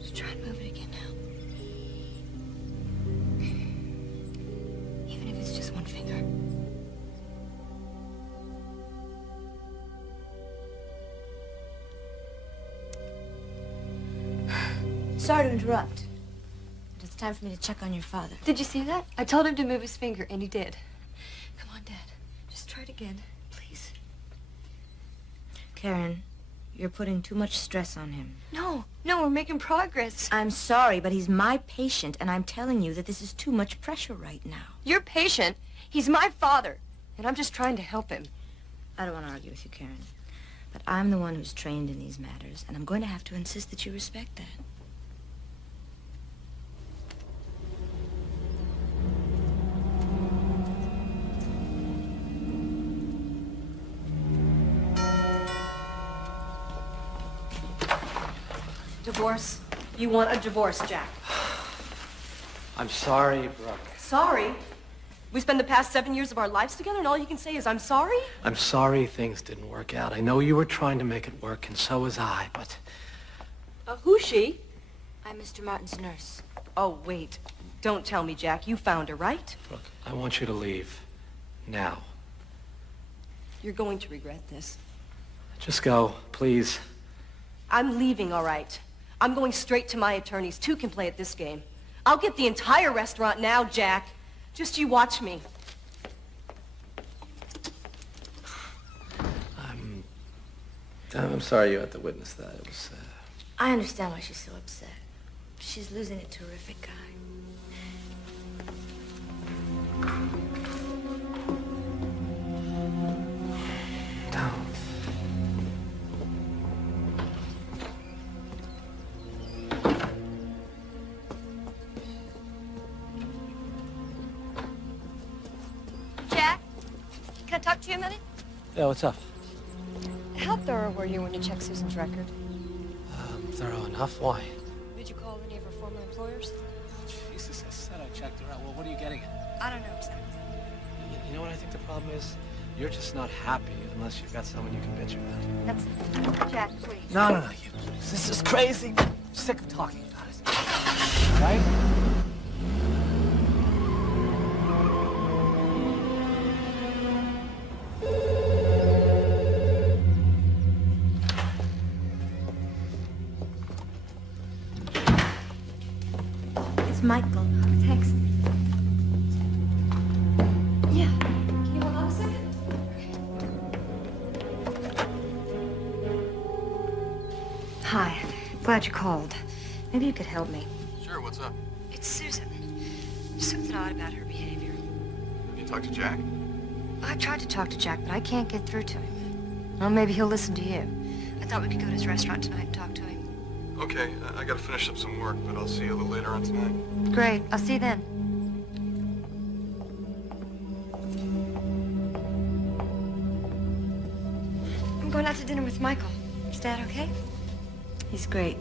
Just try and move it again now. Even if it's just one finger. Sorry to interrupt, but it's time for me to check on your father. Did you see that? I told him to move his finger, and he did. Come on, Dad. Just try it again, please. Karen, you're putting too much stress on him. No, we're making progress. I'm sorry, but he's my patient, and I'm telling you that this is too much pressure right now. You're patient. He's my father, and I'm just trying to help him. I don't want to argue with you, Karen, but I'm the one who's trained in these matters, and I'm going to have to insist that you respect that. Divorce. You want a divorce, Jack. I'm sorry, Brooke. Sorry? We spend the past 7 years of our lives together and all you can say is, I'm sorry? I'm sorry things didn't work out. I know you were trying to make it work, and so was I, but... Who's she? I'm Mr. Martin's nurse. Oh, wait. Don't tell me, Jack. You found her, right? Brooke, I want you to leave. Now. You're going to regret this. Just go, please. I'm leaving, all right. I'm going straight to my attorneys. Two can play at this game. I'll get the entire restaurant now, Jack. Just you watch me. I'm sorry you had to witness that. It was, I understand why she's so upset. She's losing a terrific guy. Jack, can I talk to you a minute? Yeah, what's up? How thorough were you when you checked Susan's record? Thorough enough? Why? Did you call any of her former employers? Jesus, I said I checked her out. Well, what are you getting at? I don't know exactly. You know what I think the problem is? You're just not happy unless you've got someone you can bitch about. That's Jack, please. No. This is crazy. I'm sick of talking about it. Right? It's Michael. Thanks. Yeah. Can you hold on a second? Hi. Glad you called. Maybe you could help me. Sure, what's up? It's Susan. There's something odd about her behavior. Have you talked to Jack? I tried to talk to Jack, but I can't get through to him. Well, maybe he'll listen to you. I thought we could go to his restaurant tonight and talk to him. Okay, I gotta finish up some work, but I'll see you a little later on tonight. Great. I'll see you then. I'm going out to dinner with Michael. Is Dad okay? He's great.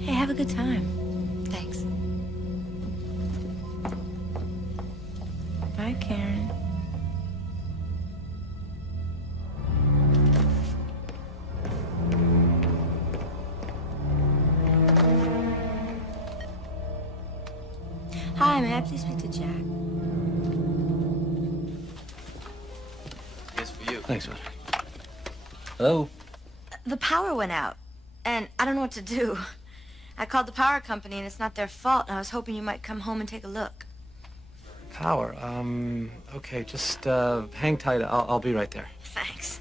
Hey, have a good time. Thanks. Bye, Karen. Hi, may I please speak to Jack? It's for you. Thanks, man. Hello? The power went out, and I don't know what to do. I called the power company, and it's not their fault, and I was hoping you might come home and take a look. Power. Okay, just hang tight. I'll be right there. Thanks.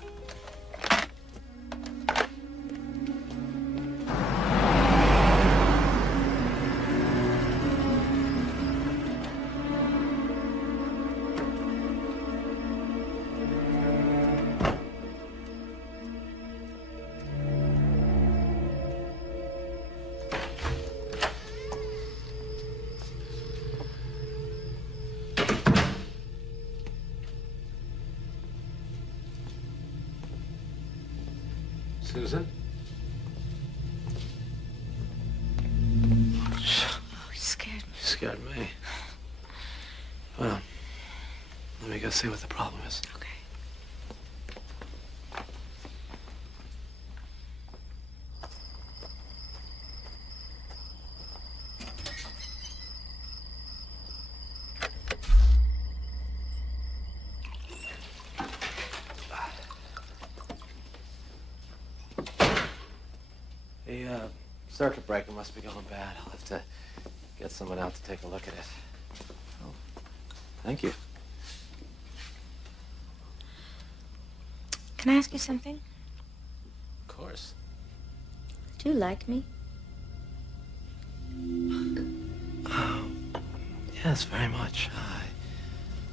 Susan? Oh, you scared me. You scared me. Well, let me go see what the problem is. Okay. The circuit breaker must be going bad. I'll have to get someone out to take a look at it. Oh, thank you. Can I ask you something? Of course. Do you like me? Oh, yes, very much.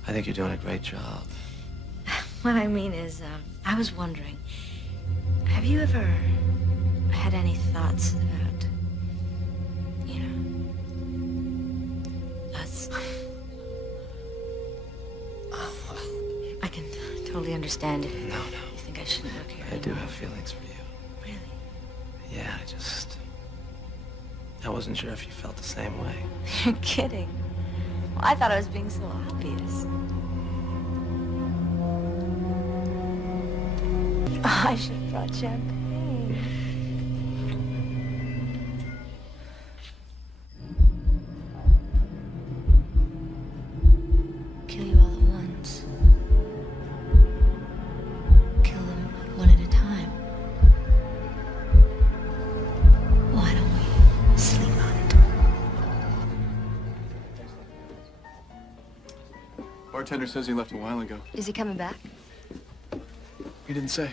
I think you're doing a great job. What I mean is, I was wondering, have you ever had any thoughts about, you know, us? I can totally understand if No. you think I shouldn't work here I do have feelings for you. Really? Yeah, I just... I wasn't sure if you felt the same way. You're kidding. Well, I thought I was being so obvious. Oh, I should have brought champagne. Kill you all at once. Kill them one at a time. Why don't we sleep on it? Bartender says he left a while ago. Is he coming back? He didn't say.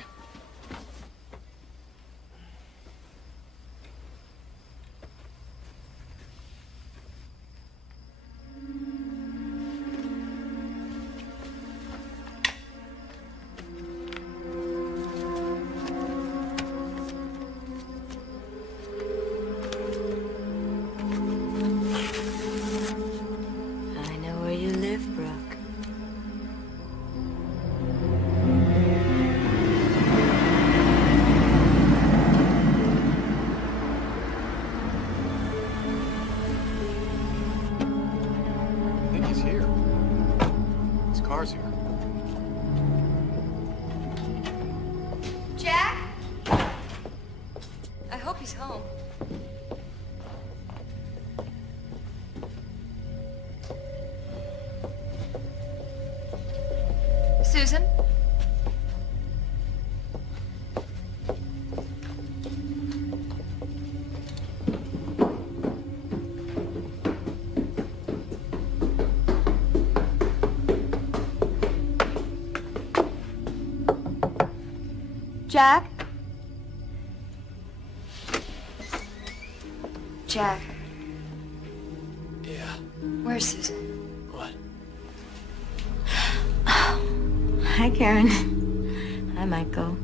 I know where you live, Brooke. I think he's here. His car's here. Jack? I hope he's home. Susan? Jack? Jack, Yeah. where's Susan? What? Hi, Karen. Hi, Michael.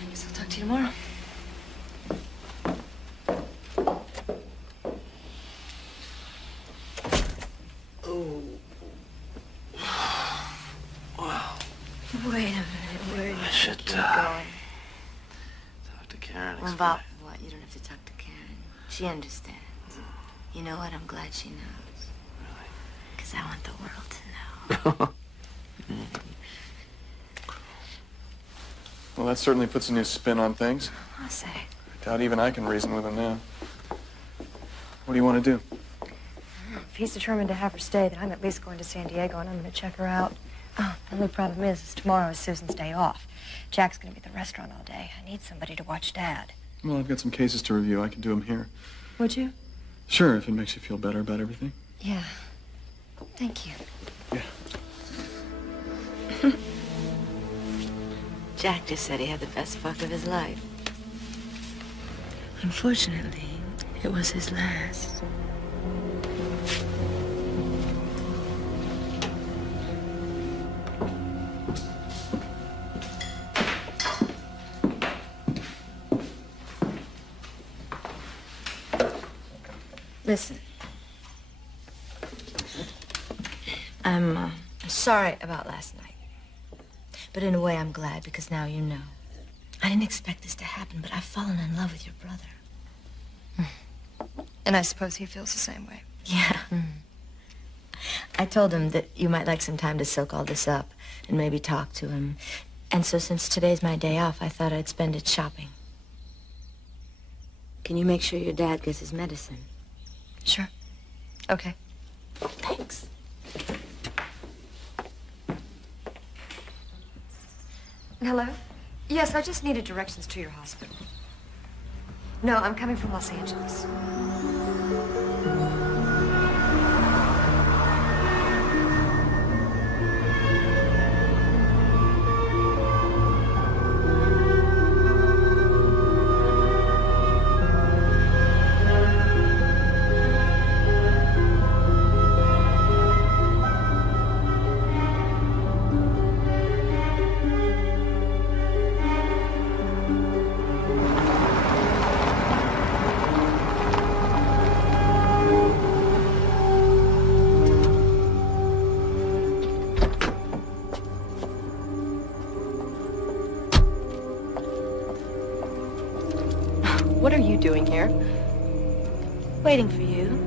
I guess I'll talk to you tomorrow. Oh. Wow. Wait a minute. Where do you I should, think you're going? Talk to Karen. Well, about what? You don't have to talk to Karen. She understands. You know what? I'm glad she knows. Really? Because I want the world to know. Well, that certainly puts a new spin on things. I'll say. I doubt even I can reason with him now. What do you want to do? If he's determined to have her stay, then I'm at least going to San Diego and I'm going to check her out. Oh, the only problem is tomorrow is Susan's day off. Jack's going to be at the restaurant all day. I need somebody to watch Dad. Well, I've got some cases to review. I can do them here. Would you? Sure, if it makes you feel better about everything. Yeah. Thank you. Yeah. Jack just said he had the best fuck of his life. Unfortunately, it was his last. Listen. I'm sorry about last night. But in a way, I'm glad because now you know. I didn't expect this to happen, but I've fallen in love with your brother. And I suppose he feels the same way. Yeah. I told him that you might like some time to soak all this up and maybe talk to him. And so since today's my day off, I thought I'd spend it shopping. Can you make sure your dad gets his medicine? Sure. Okay. Thanks. Hello? Yes, I just needed directions to your hospital. No, I'm coming from Los Angeles. What are you doing here? Waiting for you.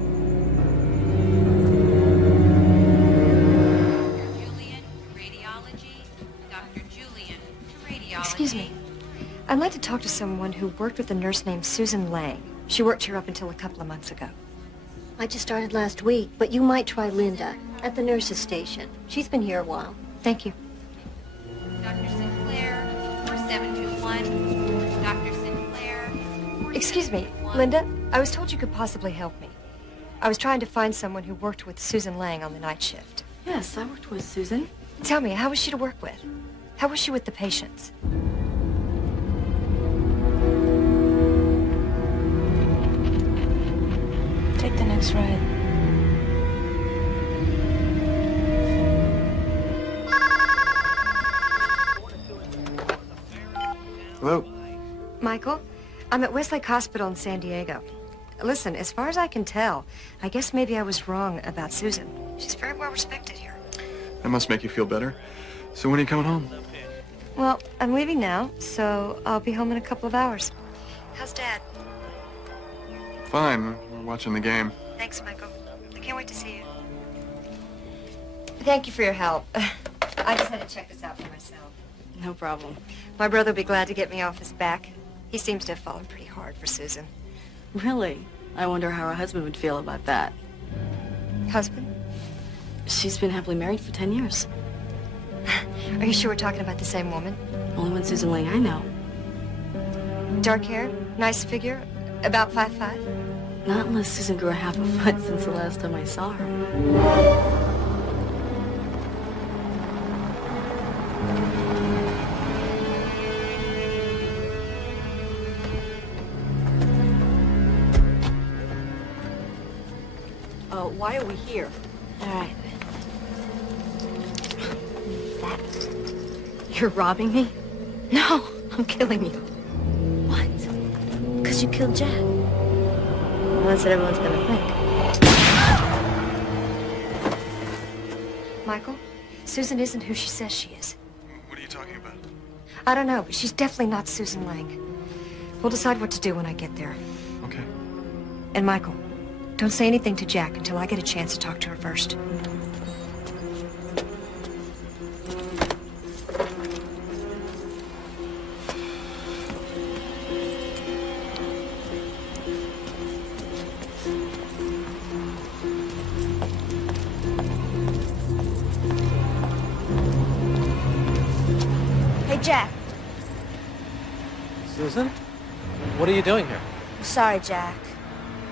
Excuse me. I'd like to talk to someone who worked with a nurse named Susan Lang. She worked here up until a couple of months ago. I just started last week, but you might try Linda at the nurse's station. She's been here a while. Thank you. Dr. Sinclair, 4721. Dr. Sinclair. Excuse me, Linda. I was told you could possibly help me. I was trying to find someone who worked with Susan Lang on the night shift. Yes, I worked with Susan. Tell me, how was she to work with? How was she with the patients? Take the next ride. Hello? Michael, I'm at Westlake Hospital in San Diego. Listen, as far as I can tell, I guess maybe I was wrong about Susan. She's very well respected here. That must make you feel better. So when are you coming home? Well, I'm leaving now, so I'll be home in a couple of hours. How's Dad? Fine. We're watching the game. Thanks, Michael. I can't wait to see you. Thank you for your help. I just had to check this out for myself. No problem. My brother will be glad to get me off his back. He seems to have fallen pretty hard for Susan. Really? I wonder how her husband would feel about that. Husband? She's been happily married for 10 years. Are you sure we're talking about the same woman? Only one Susan Lang I know. Dark hair, nice figure, about 5'5". Not unless Susan grew a half a foot since the last time I saw her. Why are we here? All right. You're robbing me? No, I'm killing you. What? Because you killed Jack. Well, that's what everyone's gonna think. Michael, Susan isn't who she says she is. What are you talking about? I don't know, but she's definitely not Susan Lang. We'll decide what to do when I get there. Okay. And Michael, don't say anything to Jack until I get a chance to talk to her first. Hey, Jack. Susan? What are you doing here? I'm sorry, Jack.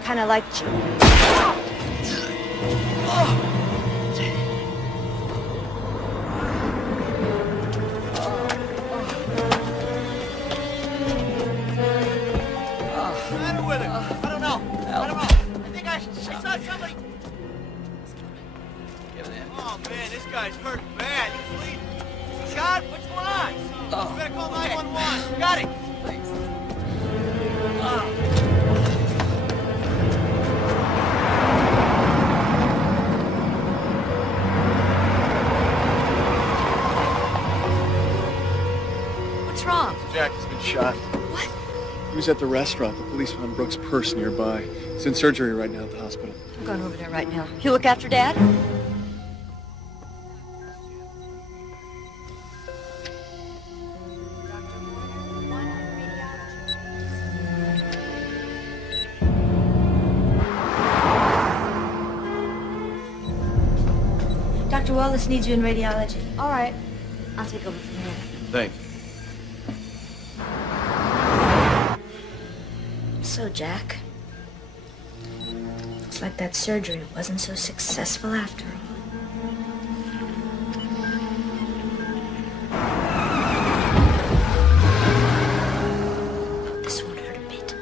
Kind of liked you. What's the matter with him? I don't know. I don't know. I think I saw somebody. Oh man, this guy's hurt bad. He's bleeding. Shot? What's going on? You better call 911. Got it. Thanks. What's wrong? Jack has been shot. What? He was at the restaurant. The police found Brooks' purse nearby. He's in surgery right now at the hospital. I'm going over there right now. You look after Dad? Dr. Wallace needs you in radiology. All right. I'll take over from here. Thanks. So, Jack, looks like that surgery wasn't so successful after all. This won't hurt a bit.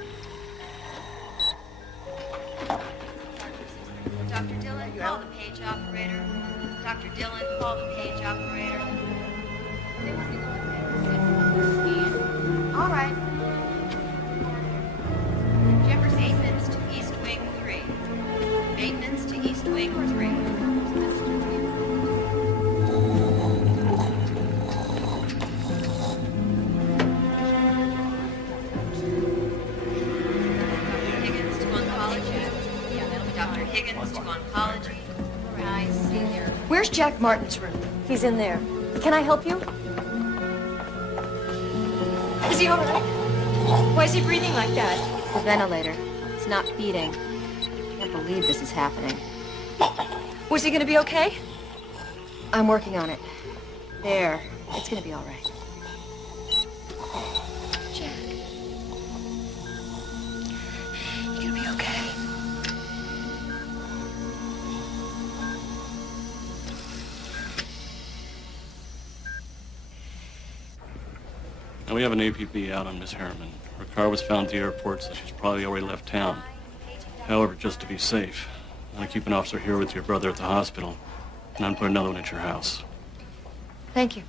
Dr. Dillon, call the page operator. Dr. Dillon, call the page operator. They want to go in there. All right. Jefferson, maintenance to East Wing 3. Maintenance to East Wing 3. Jack Martin's room. He's in there. Can I help you? Is he all right? Why is he breathing like that? The ventilator. It's not beating. I can't believe this is happening. Was he gonna be okay? I'm working on it. There. It's gonna be all right. Jack. You're gonna be okay. Now, we have an APB out on Miss Harriman. Her car was found at the airport, so she's probably already left town. However, just to be safe, I'm going to keep an officer here with your brother at the hospital, and I'm going to put another one at your house. Thank you.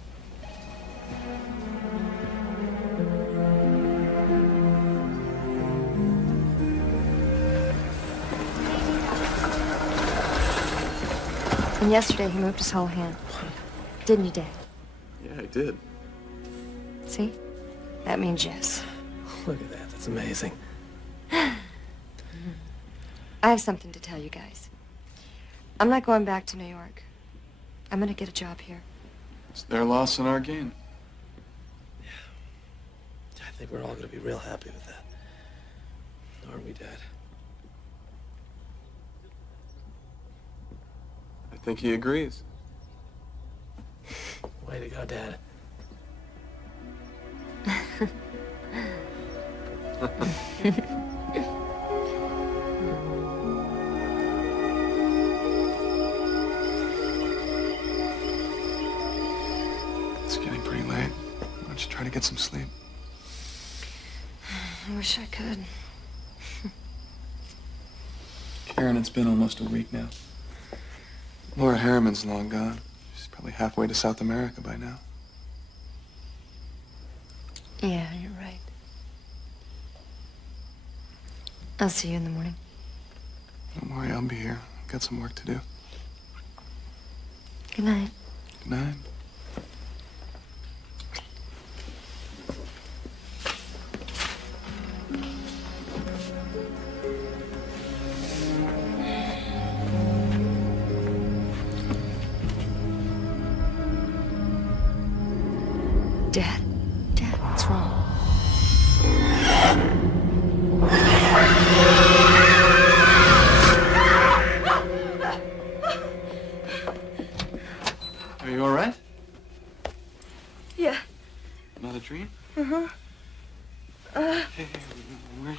And yesterday he moved his whole hand. Didn't you, Dad? Yeah, I did. See? That means yes. Look at that. That's amazing. I have something to tell you guys. I'm not going back to New York. I'm gonna get a job here. It's their loss and our gain. I think we're all going to be real happy with that. Aren't we, Dad? I think he agrees. Way to go, Dad. It's getting pretty late. Why don't you try to get some sleep? I wish I could. Karen, it's been almost a week now. Laura Harriman's long gone. She's probably halfway to South America by now. Yeah, you're right. I'll see you in the morning. Don't worry, I'll be here. I've got some work to do. Good night. Good night. Dad? Dad, what's wrong? Are you all right? Yeah. Not a dream? Uh-huh. Hey, where are you going?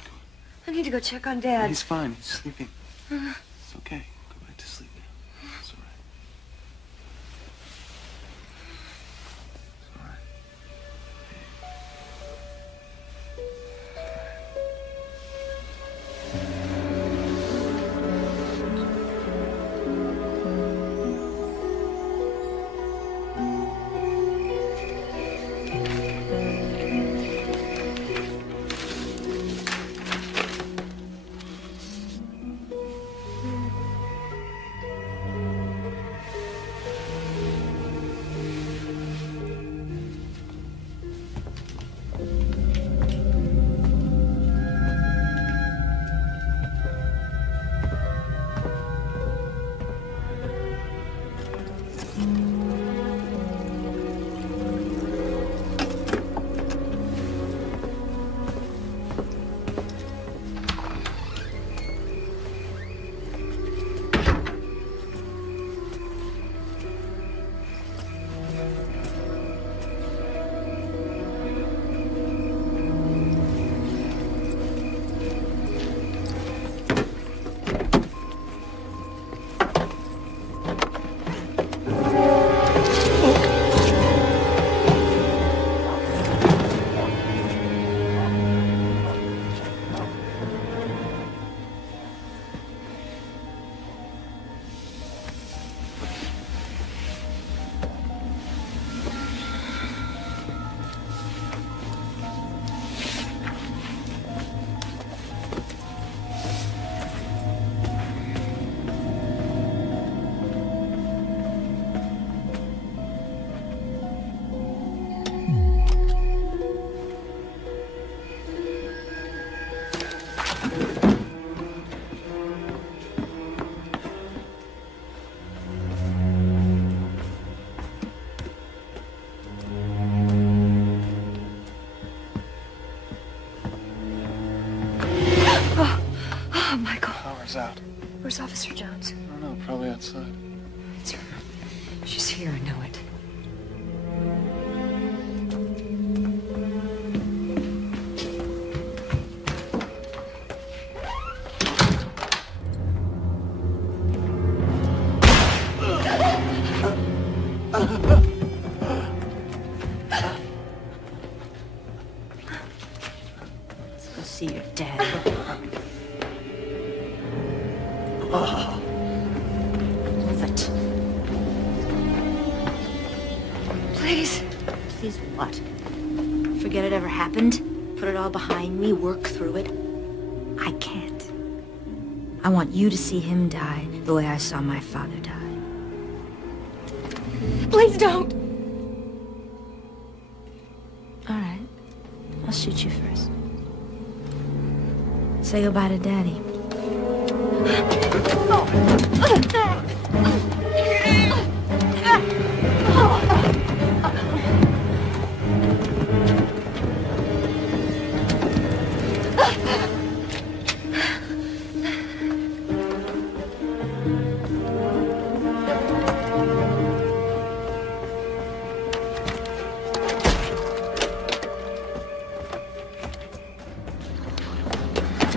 I need to go check on Dad. He's fine. He's sleeping. Uh, It's okay. Go back to sleep now. It's all right. It's all right. was out. Where's Officer Jones? I don't know, probably outside. It's her. She's here, I know it. Let's go see your dad. Move it. Please. Please what? Forget it ever happened? Put it all behind me, work through it? I can't. I want you to see him die the way I saw my father die. Please don't. All right. I'll shoot you first. Say goodbye to Daddy.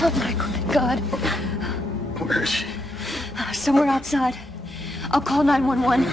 Oh, Michael, thank God. Where is she? Somewhere outside. I'll call 911.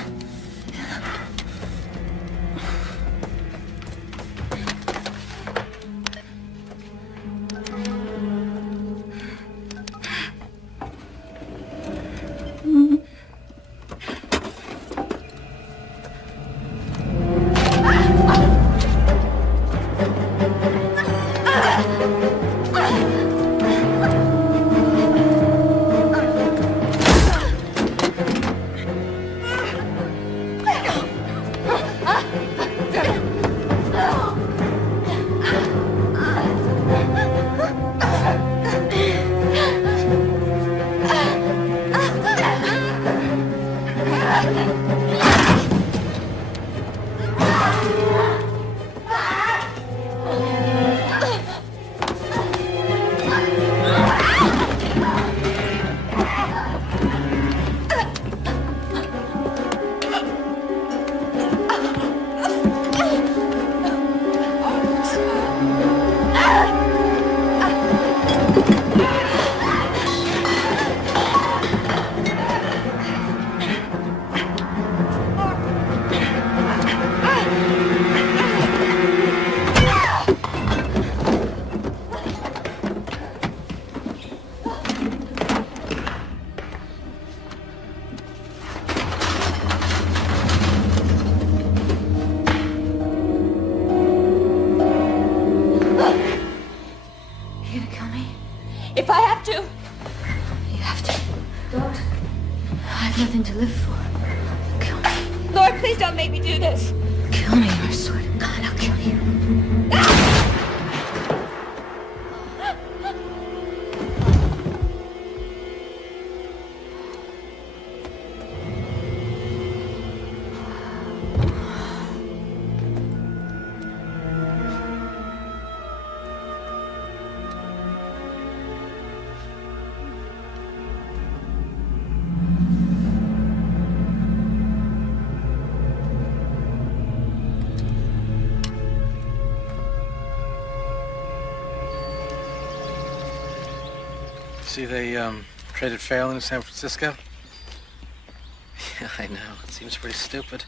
You gonna kill me? If I have to. You have to. Don't. I have nothing to live for. Kill me. Lord, please don't make me do this. Kill me, I swear to God, I'll kill you. See, they traded Fairland in San Francisco? Yeah, I know. It seems pretty stupid.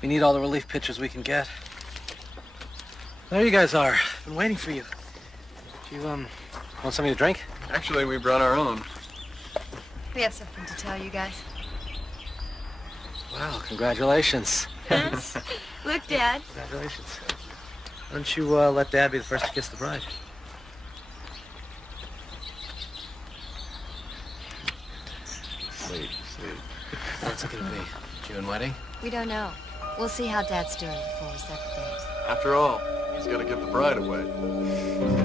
We need all the relief pitchers we can get. There you guys are. Been waiting for you. Do you, want something to drink? Actually, we brought our own. We have something to tell you guys. Wow, congratulations. Yes. Look, Dad. Congratulations. Why don't you let Dad be the first to kiss the bride? Sweet. What's it gonna be? June wedding? We don't know. We'll see how Dad's doing before we set the date. After all, he's got to get the bride away.